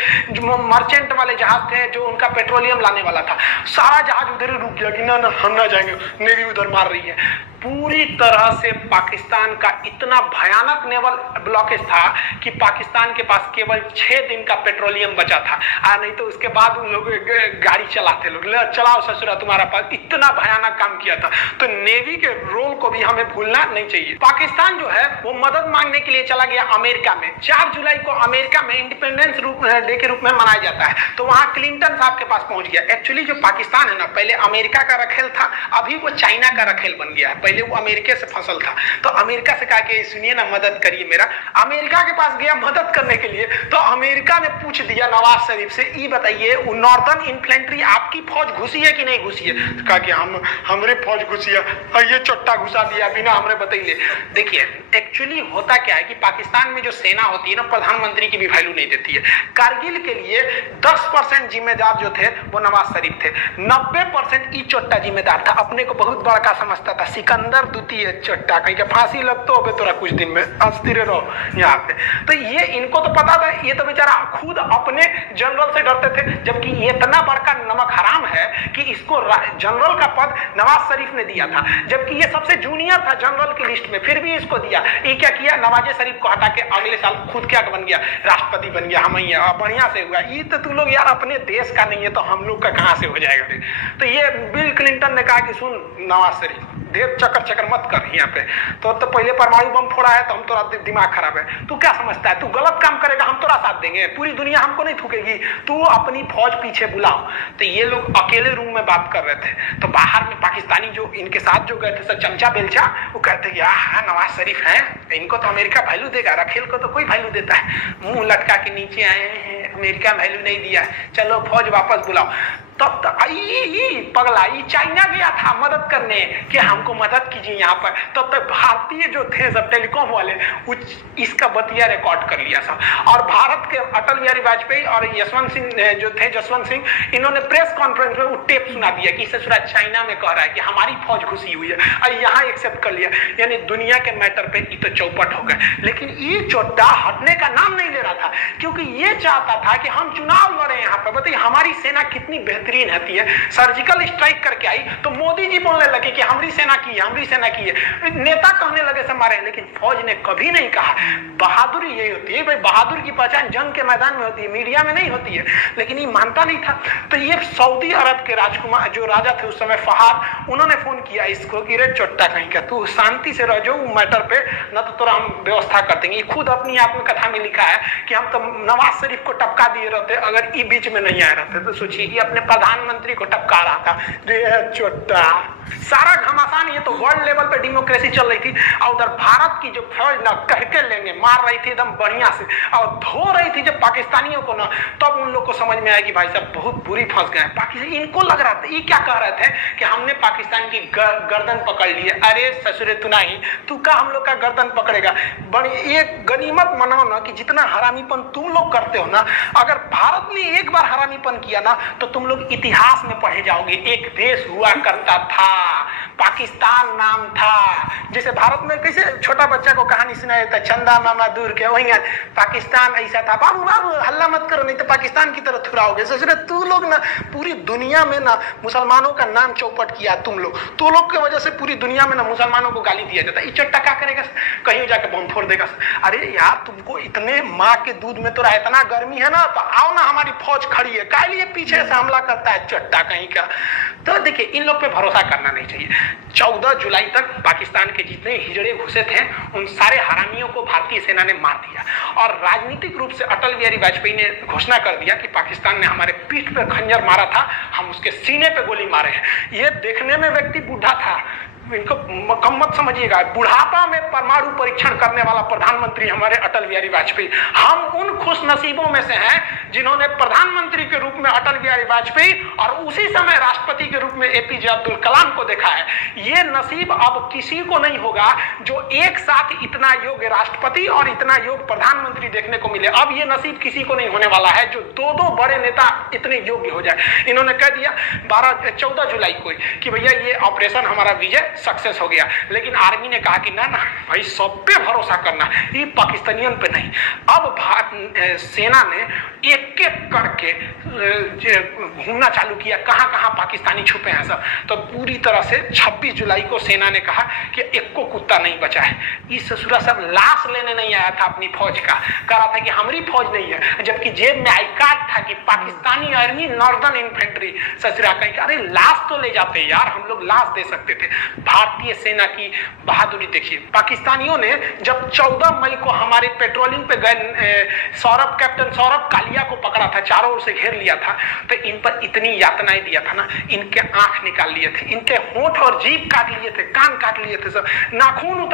मर्चेंट वाले जहाज थे, जो उनका पेट्रोलियम लाने वाला था, सारा जहाज उधर ही रुक गया कि ना हम ना जाएंगे, नेवी उधर मार रही है। पूरी तरह से पाकिस्तान का इतना भयानक नेवल ब्लॉकेज था कि पाकिस्तान के पास केवल 6 दिन का पेट्रोलियम बचा था, नहीं तो उसके बाद उन लोग गाड़ी चलाते लोग, चलाओ ससुरा तुम्हारा पास, इतना भयानक काम किया था। तो नेवी के रोल को भी हमें भूलना नहीं चाहिए। पाकिस्तान जो है वो मदद मांगने के लिए चला गया अमेरिका में। 4 जुलाई को अमेरिका में इंडिपेंडेंस डे के रूप में मनाया जाता है, तो वहां क्लिंटन साहब के पास पहुंच गया। एक्चुअली जो पाकिस्तान है ना, पहले अमेरिका का रखेल था, अभी वो चाइना का रखेल बन गया है। पहले वो अमेरिका से फसल था, तो अमेरिका से कहा कि सुनिए ना मदद करिए मेरा। अमेरिका के पास गया मदद करने के लिए, तो अमेरिका ने पूछ दिया नवाज शरीफ से, ये बताइए वो नॉर्दर्न इन्फ्लेंट्री आपकी फौज घुसी है कि नहीं घुसी है। तो कहा कि हमरे फौज घुसी है, और ये चट्टा घुसा दिया बिना हमरे बताइए। देखिए एक्चुअली होता क्या है कि पाकिस्तान में जो सेना होती है ना, प्रधानमंत्री की भी वैल्यू नहीं देती है। कारगिल के लिए 10% जिम्मेदार जो थे वो नवाज शरीफ थे, 90% ई चोट्टा जिम्मेदार था। अपने को बहुत बड़का समझता था, सिकंदर द्वितीय चोट्टा, कहीं के फांसी लगता हो तोरा कुछ दिन में, अस्थिर रहो यहाँ पे। तो ये इनको तो पता था, ये तो बेचारा खुद अपने जनरल से डरते थे, जबकि ये इतना बड़का नमक हराम है कि इसको जनरल का पद नवाज शरीफ ने दिया था, जबकि ये सबसे जूनियर था जनरल की लिस्ट में, फिर भी इसको दिया। ये क्या किया, नवाज शरीफ को हटा के अगले साल खुद क्या बन गया, राष्ट्रपति बन गया। हम बढ़िया से हुआ। ये तो तू लोग यार अपने देश का नहीं है तो हम लोग का कहां से हो जाएगा। तो ये बिल क्लिंटन ने कहा कि सुन नवाज शरीफ देर चक्कर मत कर यहाँ पे, तो पहले परमाणु बम फोड़ा है तो हम तोरा दिमाग खराब है, तू क्या समझता है, तू गलत काम करेगा हम तोरा साथ देंगे, पूरी दुनिया हमको नहीं थूकेगी, तू अपनी फौज पीछे बुलाओ। तो ये लोग अकेले रूम में बात कर रहे थे, तो बाहर में पाकिस्तानी जो इनके साथ जो गए थे सब चमचा बेलचा, वो कहते कि हाँ नवाज शरीफ है, इनको तो अमेरिका वैल्यू देगा, रखेल को तो कोई वैल्यू देता है। मुंह लटका के नीचे आए हैं, अमेरिका वैल्यू नहीं दिया, चलो फौज वापस बुलाओ। तब तक पगला चाइना गया था मदद करने कि हमको मदद कीजिए यहाँ पर, तब तक भारतीय जो थे सब टेलीकॉम वाले इसका बतिया रिकॉर्ड कर लिया सब। और भारत के अटल बिहारी वाजपेयी और जसवंत सिंह इन्होंने प्रेस कॉन्फ्रेंस में वो टेप सुना दिया कि ससुरा चाइना में कह रहा है कि हमारी फौज घुसी हुई है, और यहाँ एक्सेप्ट कर लिया। यानी दुनिया के मैटर पे ये तो चौपट हो गए। लेकिन ये चोट्टा हटने का नाम नहीं ले रहा था, क्योंकि ये चाहता था कि हम चुनाव लड़े यहाँ पर। बताइए हमारी सेना कितनी बेहतरीन होती है, सर्जिकल स्ट्राइक करके आई तो मोदी जी बोलने लगे कि हमारी सेना की है, नेता कहने लगे से मारे, लेकिन फौज ने कभी नहीं कहा। बहादुरी यही होती है भाई, बहादुर की पहचान जंग के मैदान में होती है, मीडिया में नहीं होती है। लेकिन ये मानता नहीं था। तो ये सऊदी अरब के राजकुमार जो राजा थे उस समय फहाद, उन्होंने फोन किया इसको कि रे चोट्टा कहीं का तू शांति से रह जाओ मैटर पे, न तो तोरा हम व्यवस्था कर देंगे। खुद अपनी आत्मकथा में लिखा है कि हम तो नवाज शरीफ को टपका दिए रहते अगर ये बीच में नहीं आए रहते। तो सोचिए कि अपने प्रधानमंत्री को टपका रहा था, रे चोट्टा। सारा घमासान, ये तो वर्ल्ड लेवल पे डेमोक्रेसी चल रही थी, और उधर भारत की जो फौज ना कह के लेंगे मार रही थी एकदम बढ़िया से, और धो रही थी जब पाकिस्तानियों को ना, तब उन लोग को समझ में आया कि भाई साहब बहुत बुरी फंस गए। पाकिस्तान इनको लग रहा था, ये क्या कह रहे थे कि हमने पाकिस्तान की गर्दन पकड़ ली है। अरे ससुरे तू नहीं, तू का हम लोग का गर्दन पकड़ेगा। बड़ी एक गनीमत मनाओ ना कि जितना हरामीपन तुम लोग करते हो ना, अगर भारत ने एक बार हरामीपन किया ना तो तुम लोग इतिहास में पढ़े जाओगे। एक देश हुआ करता था, पाकिस्तान नाम था। जैसे भारत में कैसे छोटा बच्चा को कहानी सुनाया था, चंदा मामा दूर के, वही पाकिस्तान ऐसा था। बाबू हल्ला मत करो नहीं तो पाकिस्तान की तरफ थुराओगे। सोच तू लोग ना पूरी दुनिया में ना मुसलमानों का नाम चौपट किया तुम लोग, तू लोग की वजह से पूरी दुनिया में ना मुसलमानों को गाली दिया जाता है। ये चट्टा क्या करेगा, कहीं जाके बम फोड़ देगा। अरे यार तुमको इतने माँ के दूध में तो इतना गर्मी है ना, तो आओ ना हमारी फौज खड़ी है, काय लिए पीछे से हमला करता है चट्टा कहीं का। तो देखिए इन लोग पे भरोसा करना नहीं चाहिए। 14 जुलाई तक पाकिस्तान के जितने हिजड़े घुसे थे उन सारे हरामियों को भारतीय सेना ने मार दिया और राजनीतिक रूप से अटल बिहारी वाजपेयी ने घोषणा कर दिया कि पाकिस्तान ने हमारे पीठ पे खंजर मारा था, हम उसके सीने पे गोली मारे हैं। ये देखने में व्यक्ति बूढ़ा था, इनको कम मत समझिएगा। बुढ़ापा में परमाणु परीक्षण करने वाला प्रधानमंत्री हमारे अटल बिहारी वाजपेयी। हम उन खुश नसीबों में से हैं जिन्होंने प्रधानमंत्री के रूप में अटल बिहारी वाजपेयी और उसी समय राष्ट्रपति के रूप में एपीजे अब्दुल कलाम को देखा है। ये नसीब अब किसी को नहीं होगा जो एक साथ इतना योग्य राष्ट्रपति और इतना योग्य प्रधानमंत्री देखने को मिले। अब ये नसीब किसी को नहीं होने वाला है जो दो बड़े नेता इतने योग्य हो जाए। इन्होंने कह दिया 14 जुलाई को कि भैया ये ऑपरेशन हमारा विजय सक्सेस हो गया, लेकिन आर्मी ने कहा कि ना ना भाई सब पे भरोसा करना, ये पाकिस्तानियन पे नहीं। अब सेना ने एक एक करके घूमना चालू किया कहां कहां पाकिस्तानी छुपे हैं सब। तो पूरी तरह से 26 जुलाई को सेना ने कहा कि एक को कुत्ता नहीं बचा है। इस ससुरा सब लाश लेने नहीं आया था अपनी फौज का, कह रहा था कि हमारी फौज नहीं है, जबकि जेब में आई कार्ड था कि पाकिस्तानी आर्मी नॉर्दर्न इन्फेंट्री। ससुरा कहीं अरे लाश तो ले जाते यार, हम लोग लाश दे सकते थे। भारतीय सेना की बहादुरी देखिए। पाकिस्तानियों ने जब 14 मई को हमारे पेट्रोलिंग पे गए कैप्टन सौरभ कालिया को पकड़ा था, चारों ओर से घेर लिया था, तो इन पर इतनी यातनाएं दिया था ना, इनके आंख निकाल लिए थे, इनके होंठ और जीभ काट लिए थे, कान काट लिए थे सब, नाखून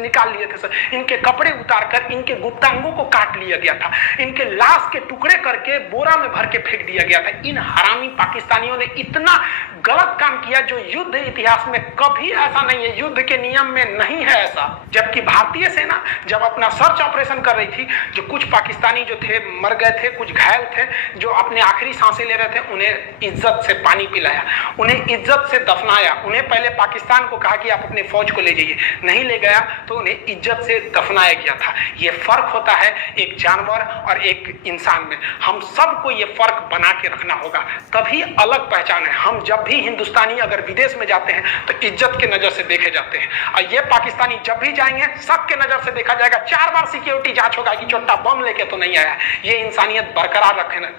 निकाल लिए थे सब, इनके कपड़े उतार कर इनके गुप्तांगों को काट लिया गया था, इनके लाश के टुकड़े करके बोरा में भर के फेंक दिया गया था। इन हरामी पाकिस्तानियों ने इतना गलत काम किया जो युद्ध इतिहास में कभी ऐसा नहीं है, युद्ध के नियम में नहीं है ऐसा। जबकि भारतीय सेना जब अपना सर्च ऑपरेशन कर रही थी, जो कुछ पाकिस्तानी जो थे मर गए थे, कुछ घायल थे, जो अपने आखिरी सांसें ले रहे थे, उन्हें इज्जत से पानी पिलाया, उन्हें इज्जत से दफनाया। उन्हें पहले पाकिस्तान को कहा कि आप अपने फौज को ले जाइए, नहीं ले गया तो उन्हें इज्जत से दफनाया गया था। ये फर्क होता है एक जानवर और एक इंसान में। हम सबको ये फर्क बना के रखना होगा, तभी अलग पहचान है। हम जब भी हिंदुस्तानी अगर विदेश में जाते हैं तो इज्जत के नजर से देखे जाते हैं, और ये पाकिस्तानी जब भी जाएंगे सबके नजर से देखा जाएगा। 4 बार सिक्योरिटी जांच होगा कि छोटा बम लेके तो नहीं आया। ये इंसानियत बरकरार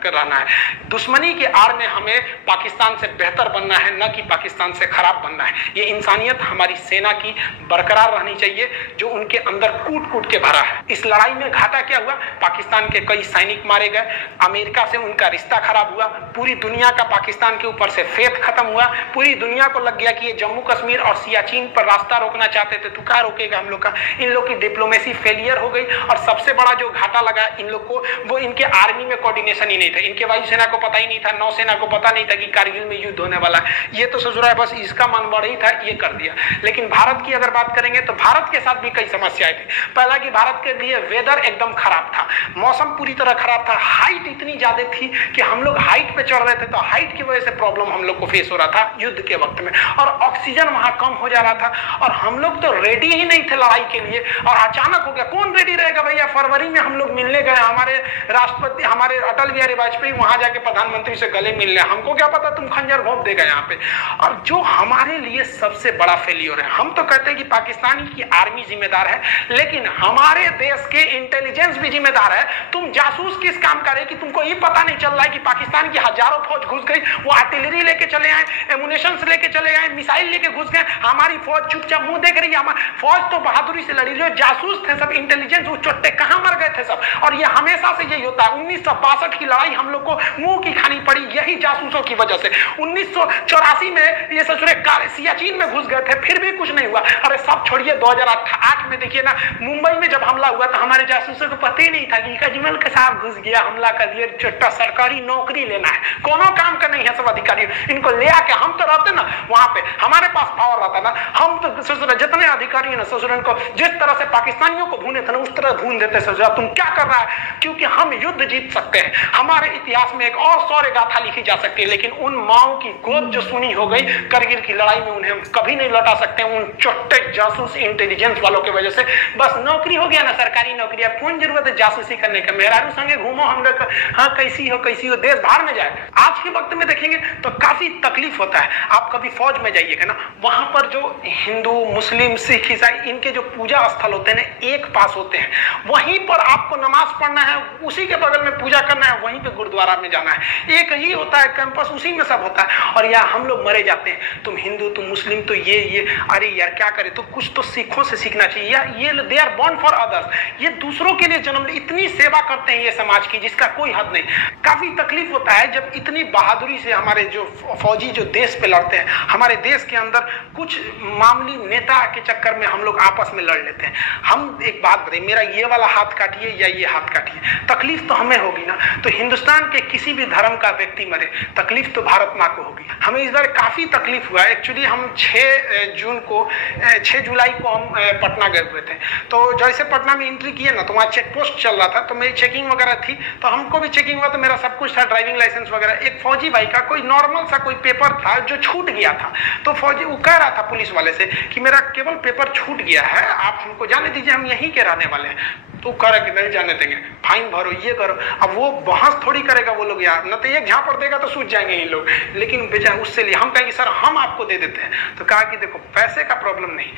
रहना है। दुश्मनी के आड़ में हमें पाकिस्तान से बेहतर बनना है, न कि पाकिस्तान से खराब बनना है। ये इंसानियत हमारी सेना की बरकरार रहनी चाहिए जो उनके अंदर कूट कूट के भरा है। इस लड़ाई में घाटा क्या हुआ? पाकिस्तान के कई सैनिक मारे गए, अमेरिका से उनका रिश्ता खराब हुआ, पूरी दुनिया का पाकिस्तान के ऊपर से फेथ खत्म हुआ, पूरी दुनिया को लग गया कि ये जम्मू कश्मीर और सियाचिन पर रास्ता रोकना चाहते थे, तो क्या रोकेगा हम लोग का? इन लोग की डिप्लोमेसी फेलियर हो गई। और सबसे बड़ा जो घाटा लगा इन लोग को, वो इनके आर्मी में कोऑर्डिनेशन ही नहीं था। इनके वायुसेना को पता ही नहीं था, नौसेना को पता नहीं था कि कारगिल में युद्ध होने वाला है। ये तो ससुरा बस इसका मन बढ़ ही था, ये कर दिया। लेकिन भारत की अगर बात करेंगे तो भारत के साथ भी कई समस्याएं थी। पहला कि भारत के लिए वेदर एकदम खराब था, मौसम पूरी तरह खराब था, हाइट इतनी ज्यादा थी कि हम लोग हाइट पे चढ़ रहे थे, तो हाइट की वजह से प्रॉब्लम हम लोग को फेस हो रहा था युद्ध के वक्त में, और ऑक्सीजन वहां कम हो जा रहा था, और हम लोग तो रेडी ही नहीं थे लड़ाई के लिए। और अचानक हो गया, कौन रेडी रहेगा भैया? फरवरी में हम लोग मिलने गए, हमारे राष्ट्रपति हमारे अटल बिहारी वाजपेयी वहां जाके प्रधानमंत्री से गले मिलने, हमको क्या पता तुम खंजर घोंप देगा यहाँ पे। और जो हमारे लिए सबसे बड़ा फेलियर है, हम तो कहते हैं कि पाकिस्तानी की आर्मी जिम्मेदार है, लेकिन हमारे देश के इंटेलिजेंस भी जिम्मेदार है। तुम जासूस किस काम का रहे कि तुमको ये पता नहीं चल रहा है कि पाकिस्तान की हजारों फौज घुस गई, वो आर्टिलरी लेके चले आए, एमुनेशन लेके चले आए, मिसाइल लेके घुस गए, हमारी फौज चुपचाप मुंह देख रही है। हमारी फौज तो बहादुरी से लड़ी, जो जासूस थे सब, इंटेलिजेंस वो चोट्टे कहां मर गए थे सब। और ये हमेशा से यही होता है। 1962 की लड़ाई हम लोग को मुंह की खानी पड़ी यही जासूसों की वजह से। 1984 में ये ससुरे सियाचिन में घुस गए थे, फिर भी कुछ नहीं हुआ। अरे सब छोड़िए, 2008 में देखिए ना, मुंबई में जब हमला हुआ तो हमारे जासूसों को पता ही नहीं था कि कजमल के साथ घुस गया, हमला कर दिया, छोटा सरकारी नौकरी लेना है, कोनो काम का नहीं है सब अधिकारी। इनको ले आके हम तो रहते ना वहां पे, हमारे पास पावर रहता ना, हम तो ससुर जितने अधिकारी है ना ससुर को जिस तरह से पाकिस्तानियों को भूने थे ना उस तरह भून देते ससुर। तुम क्या कर रहा है? क्योंकि हम युद्ध जीत सकते हैं। हमारे इतिहास में एक और शौर्य गाथा लिखी जा सकती है, लेकिन उन माओ की गोद जो सुनी हो गई करगिल की लड़ाई में, उन्हें हम कभी नहीं लौटा सकते। उन चोट्टे जासूस इंटेलिजेंस वालों की वजह से बस नौकरी हो गया ना, सरकारी नौकरी, अब कौन जरूरत है जासूसी करने का? मेहरारू संगे घूमो हम लोग, हाँ कैसी हो देश बाहर में जाए। आज के वक्त में देखेंगे तो काफी तकलीफ होता है। आप कभी फौज में जाइएगा ना, वहां पर जो हिंदू मुस्लिम सिख ईसाई इनके जो पूजा स्थल होते हैं ना एक पास होते हैं, वहीं पर आपको नमाज पढ़ना है, उसी के बगल में पूजा करना है, वहीं पे गुरुद्वारा में जाना है। एक ही होता है कैंपस, उसी में सब होता है। और या हम लोग मरे जाते हैं, तुम हिंदू तुम मुस्लिम तो ये अरे यार क्या करें, तो कुछ तो सिखों से सीखना चाहिए। या ये they are born for others, ये दूसरों के लिए जन्म, इतनी सेवा करते हैं ये समाज की जिसका कोई हद नहीं। काफी तकलीफ होता है जब इतनी बहादुरी से हमारे जो फौजी जो देश पे लड़ते हैं, हमारे देश के अंदर कुछ मामूली नेता के चक्कर में हम लोग आपस में लड़ लेते हैं। हम एक बात बताइए, मेरा ये वाला हाथ काटिए या ये हाथ काटिए, तकलीफ तो हमें होगी ना। तो हिंदुस्तान के किसी भी धर्म का व्यक्ति मरे, तकलीफ तो भारत माँ को होगी। हमें इस बार काफी तकलीफ हुआ। एक्चुअली हम 6 जुलाई को हम पटना गए हुए थे। तो जैसे पटना में एंट्री किए ना, तो वहाँ चेक पोस्ट चल रहा था, तो मेरी चेकिंग वगैरह थी, तो हमको भी चेकिंग हुआ, तो मेरा सब कुछ था, ड्राइविंग लाइसेंस वगैरह। एक फौजी भाई का कोई नॉर्मल सा कोई पेपर था जो छूट गया था, तो फौजी वो कह रहा था पुलिस वाले से कि मेरा केवल पेपर छूट गया है, आप हमको जाने दीजिए, हम यहीं के रहने वाले हैं। तो कह रहा कि नहीं जाने देंगे, फाइन भरो, ये करो। अब वो बहस थोड़ी करेगा वो लोग यार, न तो एक झापड़ देगा तो सूझ जाएंगे ये लोग। लेकिन बेचारा उससे लिए हम कहेंगे सर हम आपको दे देते हैं। तो कहा कि देखो पैसे का प्रॉब्लम नहीं,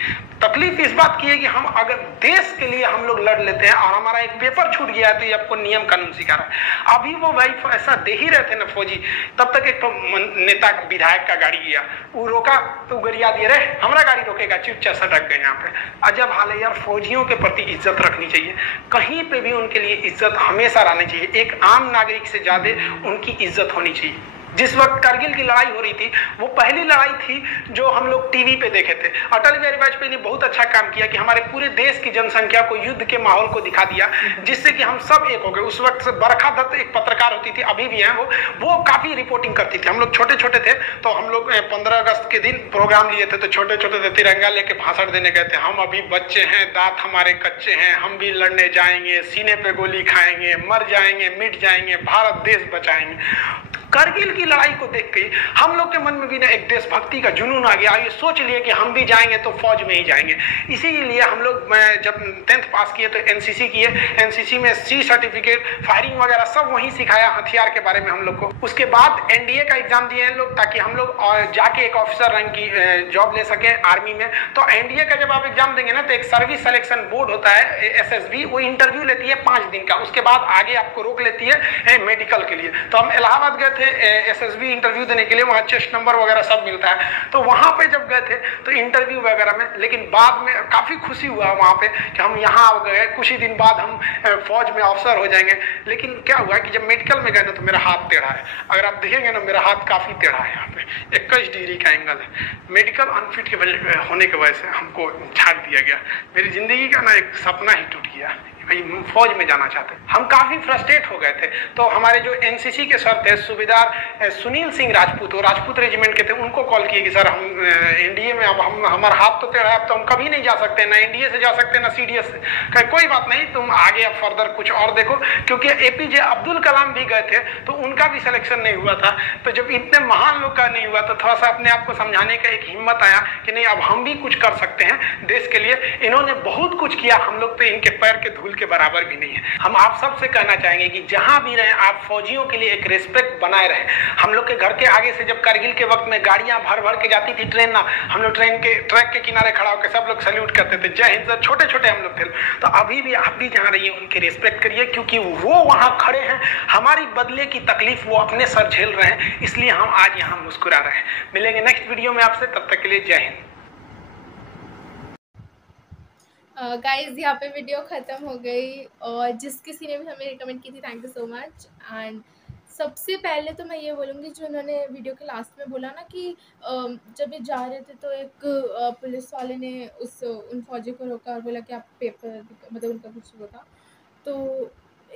तकलीफ इस बात की है कि हम अगर देश के लिए हम लोग लड़ लेते हैं और हमारा एक पेपर छूट गया है तो ये आपको नियम कानून सिखा रहा है। अभी वो भाई ऐसा दे ही रहे थे ना फौजी, तब तक एक तो नेता विधायक का गाड़ी गया, वो रोका तो गरिया दिए रहे हमारा गाड़ी रोकेगा, चुपचाप सटक गए। यहाँ पे अजब हाल है यार। फौजियों के प्रति इज्जत रखनी चाहिए, कहीं पे भी उनके लिए इज्जत हमेशा रहनी चाहिए। एक आम नागरिक से ज्यादा उनकी इज्जत होनी चाहिए। जिस वक्त कारगिल की लड़ाई हो रही थी, वो पहली लड़ाई थी जो हम लोग टीवी पे देखे थे। अटल बिहारी वाजपेयी ने बहुत अच्छा काम किया कि हमारे पूरे देश की जनसंख्या को युद्ध के माहौल को दिखा दिया, जिससे कि हम सब एक हो गए। उस वक्त बरखा दत्त एक पत्रकार होती थी, अभी भी हैं वो काफी रिपोर्टिंग करती थी। हम लोग छोटे छोटे थे, तो हम लोग 15 अगस्त के दिन प्रोग्राम लिए थे, तो छोटे छोटे थे, तिरंगा लेके भाषण देने गए थे। हम अभी बच्चे हैं, दांत हमारे कच्चे हैं, हम भी लड़ने जाएंगे, सीने पे गोली खाएंगे, मर जाएंगे, मिट जाएंगे, भारत देश बचाएंगे। कारगिल की लड़ाई को देख के हम लोग के मन में भी ना एक देशभक्ति का जुनून आ गया। ये सोच लिए कि हम भी जाएंगे तो फौज में ही जाएंगे। इसीलिए हम लोग जब 10th पास किए तो एनसीसी किए। एनसीसी में सी सर्टिफिकेट, फायरिंग वगैरह सब वहीं सिखाया, हथियार के बारे में हम लोग को। उसके बाद एनडीए का एग्जाम दिए हैं लोग, ताकि हम लोग जाके एक ऑफिसर रैंक की जॉब ले सके आर्मी में। तो एनडीए का जब आप एग्जाम देंगे ना, तो एक सर्विस सिलेक्शन बोर्ड होता है SSB, वो इंटरव्यू लेती है 5 दिन का। उसके बाद आगे आपको रोक लेती है मेडिकल के लिए। तो हम इलाहाबाद गए थे SSB इंटरव्यू देने के लिए, वहाँ चेस्ट नंबर वगैरह सब मिलता है। तो वहाँ पे जब गए थे तो इंटरव्यू वगैरह में, लेकिन बाद में काफ़ी खुशी हुआ वहाँ पे कि हम यहाँ आ गए, कुछ ही दिन बाद हम फौज में अफसर हो जाएंगे। लेकिन क्या हुआ कि जब मेडिकल में गए ना, तो मेरा हाथ टेढ़ा है। अगर आप देखेंगे ना, मेरा हाथ काफ़ी टेढ़ा है, यहाँ पे 21 डिग्री का एंगल है। मेडिकल अनफिट के वजह होने की वजह से हमको छाट दिया गया। मेरी जिंदगी का ना एक सपना ही टूट गया, भाई फौज में जाना चाहते। हम काफी फ्रस्ट्रेट हो गए थे। तो हमारे जो एनसीसी के सर थे सूबेदार सुनील सिंह राजपूत, वो राजपूत रेजिमेंट के थे, उनको कॉल किए कि सर हम एनडीए में, अब हम हमारा हाथ तो टेढ़ा है, अब तो हम कभी नहीं जा सकते, ना एनडीए से जा सकते ना सीडीएस से। कहे कोई बात नहीं, तुम आगे अब फर्दर कुछ और देखो। क्योंकि एपीजे अब्दुल कलाम भी गए थे, तो उनका भी सिलेक्शन नहीं हुआ था। तो जब इतने महान लोग का नहीं हुआ, तो थोड़ा सा अपने आप को समझाने का एक हिम्मत आया कि नहीं, अब हम भी कुछ कर सकते हैं देश के लिए। इन्होंने बहुत कुछ किया, हम लोग तो इनके पैर के धूल के बराबर भी नहीं है। हम आप सबसे कहना चाहेंगे कि जहां भी रहें, आप फौजियों के लिए एक रिस्पेक्ट बनाए रहें। हम लोग के घर के आगे से जब कारगिल के वक्त में गाड़ियां भर भर के जाती थी, ट्रेन ना, हम लोग ट्रेन के ट्रैक के किनारे खड़ा होकर सब लोग सैल्यूट करते थे, जय हिंद सर। छोटे छोटे हम लोग थे। तो अभी भी आप भी जहां रहिए उनकी रिस्पेक्ट करिए, क्योंकि वो वहां खड़े हैं, हमारी बदले की तकलीफ वो अपने सर झेल रहे हैं, इसलिए हम आज यहाँ मुस्कुरा रहे हैं। मिलेंगे नेक्स्ट वीडियो में आपसे, तब तक के लिए जय हिंद। गाइज यहाँ पे वीडियो ख़त्म हो गई, और जिस किसी ने भी हमें रिकमेंड की थी, thank you so much. And सबसे पहले तो मैं ये बोलूँगी, जो उन्होंने वीडियो के लास्ट में बोला ना कि जब ये जा रहे थे तो एक पुलिस वाले ने उन फौजी को रोका और बोला कि आप पेपर, मतलब उनका कुछ वो था। तो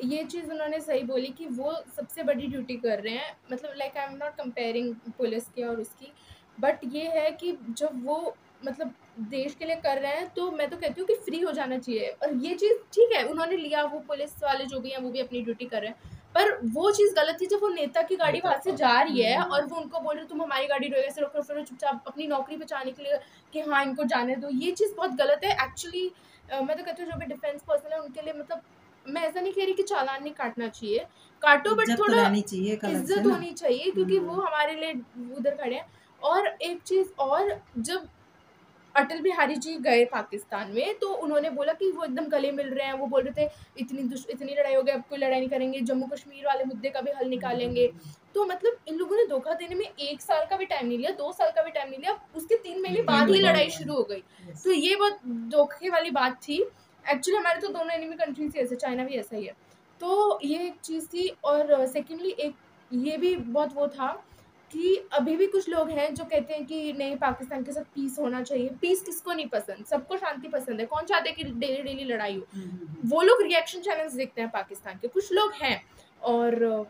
ये चीज़ उन्होंने सही बोली कि वो सबसे बड़ी ड्यूटी कर रहे हैं। मतलब like I am not comparing police की और उसकी, बट ये है कि जब वो मतलब देश के लिए कर रहे हैं, तो मैं तो कहती हूँ कि फ्री हो जाना चाहिए। और ये चीज़ ठीक है, उन्होंने लिया, वो पुलिस वाले जो भी हैं वो भी अपनी ड्यूटी कर रहे हैं, पर वो चीज़ गलत थी जब वो नेता की गाड़ी वहाँ से जा रही है और वो उनको बोल रहे तुम हमारी गाड़ी रोके से रोको, फिर चुपचाप अपनी नौकरी बचाने के लिए कि हाँ इनको जाने दो। ये चीज़ बहुत गलत है एक्चुअली। मैं तो कहती हूँ जो भी डिफेंस पर्सन है उनके लिए, मतलब मैं ऐसा नहीं कह रही कि चालान नहीं काटना चाहिए, काटो, बट थोड़ा इज्जत होनी चाहिए, क्योंकि वो हमारे लिए उधर खड़े हैं। और एक चीज़ और, जब अटल बिहारी जी गए पाकिस्तान में, तो उन्होंने बोला कि वो एकदम गले मिल रहे हैं, वो बोल रहे थे इतनी लड़ाई हो गई, अब कोई लड़ाई नहीं करेंगे, जम्मू कश्मीर वाले मुद्दे का भी हल निकालेंगे। तो मतलब इन लोगों ने धोखा देने में 1 साल का भी टाइम नहीं लिया, 2 साल का भी टाइम नहीं लिया, उसके 3 महीने बाद ही लड़ाई शुरू हो गई। तो ये बहुत धोखे वाली बात थी। एक्चुअली हमारे तो दोनों एनिमी कंट्रीज ही ऐसे, चाइना भी ऐसा ही है। तो ये एक चीज़ थी। और सेकेंडली एक ये भी बहुत वो था कि अभी भी कुछ लोग हैं जो कहते हैं कि नहीं, पाकिस्तान के साथ पीस होना चाहिए। पीस किसको नहीं पसंद, सबको शांति पसंद है। कौन चाहते हैं कि डेली लड़ाई हो? वो लोग रिएक्शन चैनल्स देखते हैं पाकिस्तान के, कुछ लोग हैं। और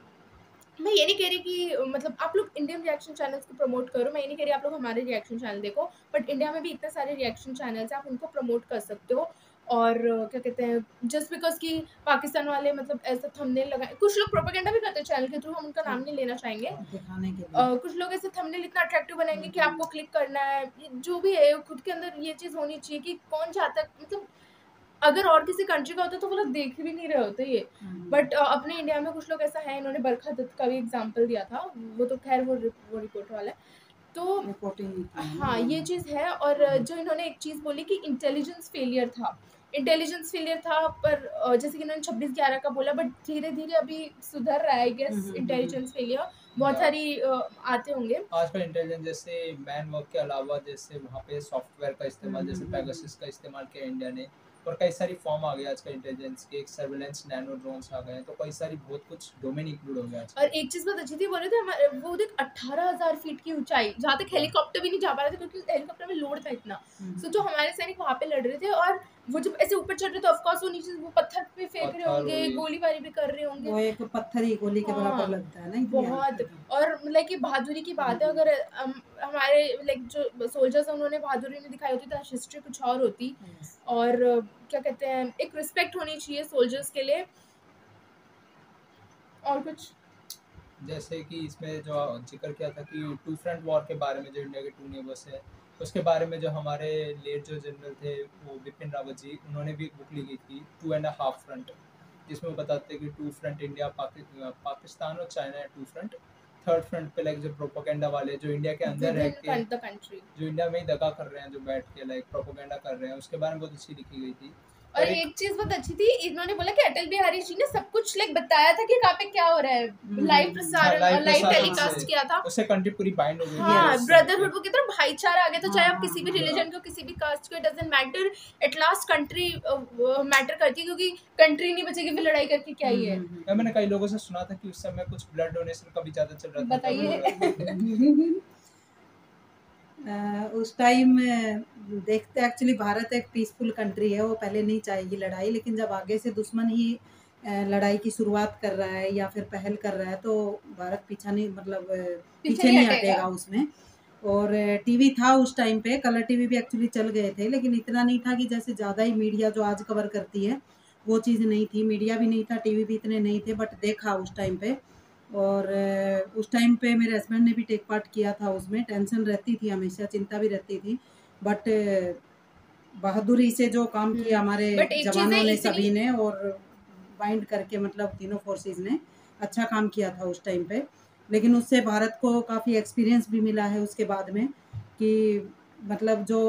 मैं ये नहीं कह रही कि मतलब आप लोग इंडियन रिएक्शन चैनल्स को प्रमोट करो, मैं ये नहीं कह रही आप लोग हमारे रिएक्शन चैनल देखो, बट इंडिया में भी इतने सारे रिएक्शन चैनल्स हैं, आप उनको प्रमोट कर सकते हो। और क्या कहते हैं, जस्ट बिकॉज कि पाकिस्तान वाले मतलब ऐसा थंबनेल लगाए, कुछ लोग प्रोपेगेंडा भी करते हैं चैनल के थ्रू, हम उनका नाम नहीं लेना चाहेंगे, दिखाने के लिए। कुछ लोग ऐसे थंबनेल इतना अट्रैक्टिव बनाएंगे कि आपको क्लिक करना है। जो भी है खुद के अंदर ये चीज़ होनी चाहिए कि कौन चाहता है, मतलब अगर और किसी कंट्री का होता तो वो लोग देख भी नहीं रहे होते ये। बट अपने इंडिया में कुछ लोग ऐसा है, इन्होंने बरखा दत्त का भी एग्जांपल दिया था, वो तो खैर वो रिपोर्ट वाला है। तो हाँ, ये चीज़ है। और जो इन्होंने एक चीज़ बोली कि इंटेलिजेंस फेलियर था, पर जैसे कि इन्होंने 26/11 का बोला, बट धीरे धीरे अभी सुधर रहा है आई गेस इंटेलिजेंस फेलियर। बहुत सारी आते होंगे आजकल इंटेलिजेंस, जैसे मैन वर्क के अलावा जैसे वहाँ पे सॉफ्टवेयर का इस्तेमाल, जैसे पेगासस का इस्तेमाल किया इंडिया ने, और कई सारी फॉर्म आ गई आजकल इंटेलिजेंस के, एक सर्विलेंस नैनो ड्रोन्स आ गए, तो कई सारी बहुत कुछ डोमेन इंक्लूड हो गया आजकल। और एक चीज़ बहुत अच्छी थी, बोल रहे थे हमारे वो देख 18,000 फीट की ऊंचाई, जहाँ तक हेलीकॉप्टर भी नहीं जा पा रहे थे क्योंकि हेलीकॉप्टर में लोड था इतना। सो जो हमारे सैनिक वहाँ पे लड़ रहे थे, और वो जब ऐसे ऊपर चढ़ रहे थे, ऑफकोर्स वो नीचे वो पत्थर पे फेंक रहे होंगे, गोलीबारी भी कर रहे होंगे, वो एक पत्थर ही गोली के बराबर लगता है ना, बहुत। और लाइक ये बहादुरी की बात है, अगर हमारे लाइक जो सोल्जर्स उन्होंने बहादुरी नहीं दिखाई होती तो हिस्ट्री कुछ और होती। और क्या कहते हैं, एक रिस्पेक्ट होनी चाहिए सोल्जर्स के लिए। और कुछ जैसे कि इसमें जो जिक्र किया था कि टू फ्रंट वॉर के बारे में, जो इंडिया के 2 नेबर्स है, उसके बारे में जो हमारे लेट जो जनरल थे वो बिपिन रावत जी, उन्होंने भी एक बुक लिखी थी 2.5 फ्रंट, जिसमें वो बताते हैं कि 2 फ्रंट इंडिया पाकिस्तान और चाइना है 2 फ्रंट। 3rd फ्रंट पे लाइक जो प्रोपोगेंडा वाले जो इंडिया के अंदर रह के जो इंडिया में ही दगा कर रहे हैं, जो बैठ के लाइक प्रोपोगेंडा कर रहे हैं, उसके बारे में बहुत अच्छी लिखी गई थी। और एक चीज बहुत अच्छी थी, इन्होंने बोला कि अटल बिहारी जी ने सब कुछ लाइक बताया था कि कहाँ पे क्या हो रहा है, लाइव प्रसारण और लाइव टेलीकास्ट किया था, उससे कंट्री पूरी बाइंड हो गई। हाँ, ब्रदरहुड वो कितना भाईचारा आ गया था। चाहे आप किसी भी रिलीजन को, किसी भी कास्ट को, doesn't matter, at last country matter करती है, क्योंकि कंट्री नहीं बचेगी फिर लड़ाई करके क्या ही है। मैंने कई लोगों से सुना था कि उस समय कुछ ब्लड डोनेशन का भी ज्यादा चल रहा था, बताइए। उस टाइम देखते एक्चुअली भारत एक पीसफुल कंट्री है, वो पहले नहीं चाहेगी लड़ाई, लेकिन जब आगे से दुश्मन ही लड़ाई की शुरुआत कर रहा है या फिर पहल कर रहा है, तो भारत पीछे नहीं हटेगा उसमें। और टीवी था उस टाइम पे, कलर टीवी भी एक्चुअली चल गए थे, लेकिन इतना नहीं था कि जैसे ज़्यादा ही मीडिया जो आज कवर करती है वो चीज़ नहीं थी, मीडिया भी नहीं था, टीवी भी इतने नहीं थे, बट देखा उस टाइम पे। और उस टाइम पे मेरे हस्बैंड ने भी टेक पार्ट किया था उसमें। टेंशन रहती थी हमेशा, चिंता भी रहती थी, बट बहादुरी से जो काम किया हमारे जवानों ने सभी ने, और बाइंड करके मतलब तीनों फोर्सेस ने अच्छा काम किया था उस टाइम पे। लेकिन उससे भारत को काफ़ी एक्सपीरियंस भी मिला है उसके बाद में, कि मतलब जो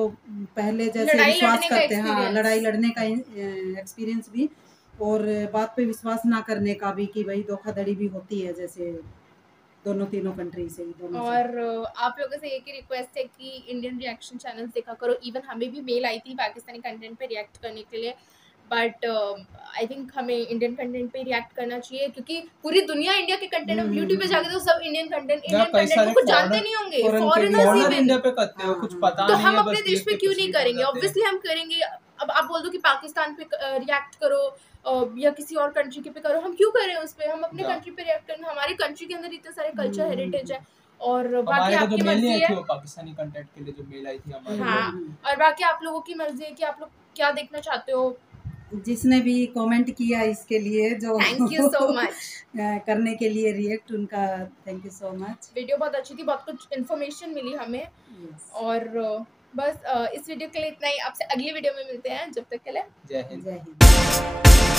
पहले जैसे विश्वास करते हैं, हाँ, लड़ाई लड़ने का एक्सपीरियंस भी, और बात पे विश्वास ना करने का भी, कि भाई धोखाधड़ी भी होती है जैसे तीनों कंट्री से ही। और आप लोगों से एक ही रिक्वेस्ट है कि इंडियन रिएक्शन चैनल्स देखा करो। इवन हमें भी मेल आई थी पाकिस्तानी कंटेंट पे रिएक्ट करने के लिए, बट आई थिंक हमें इंडियन कंटेंट पे रिएक्ट करना चाहिए, क्योंकि पूरी दुनिया इंडिया के कंटेंट, हम यूट्यूब पे जाके तो सब इंडियन कंटेंट को कुछ जानते नहीं होंगे, फॉरेनर्स इंडिया पे करते हो, कुछ पता तो नहीं हम है, अपने देश पे क्यों नहीं करेंगे? ऑब्वियसली हम करेंगे। अब आप बोल दो कि पाकिस्तान पे रिएक्ट करो या किसी और कंट्री के पे करो, हम क्यों करें उस पे? हम अपने कंट्री पे रिएक्ट करें। हमारी कंट्री के अंदर इतने सारे कल्चर हेरिटेज है। और बाकी आपकी मर्जी है, पाकिस्तानी कंटेंट के लिए जो मेल आई थी हमारे, हाँ, और बाकी आप लोगों की मर्जी है कि आप लोग क्या देखना चाहते हो। जिसने भी कमेंट किया इसके लिए, जो थैंक यू सो मच करने के लिए रिएक्ट, उनका thank you so much. Video बहुत अच्छी थी, बहुत कुछ इन्फॉर्मेशन मिली हमें। और बस इस वीडियो के लिए इतना ही। आपसे अगली वीडियो में मिलते हैं, जब तक के लिए जय हिंद। जय हिंद।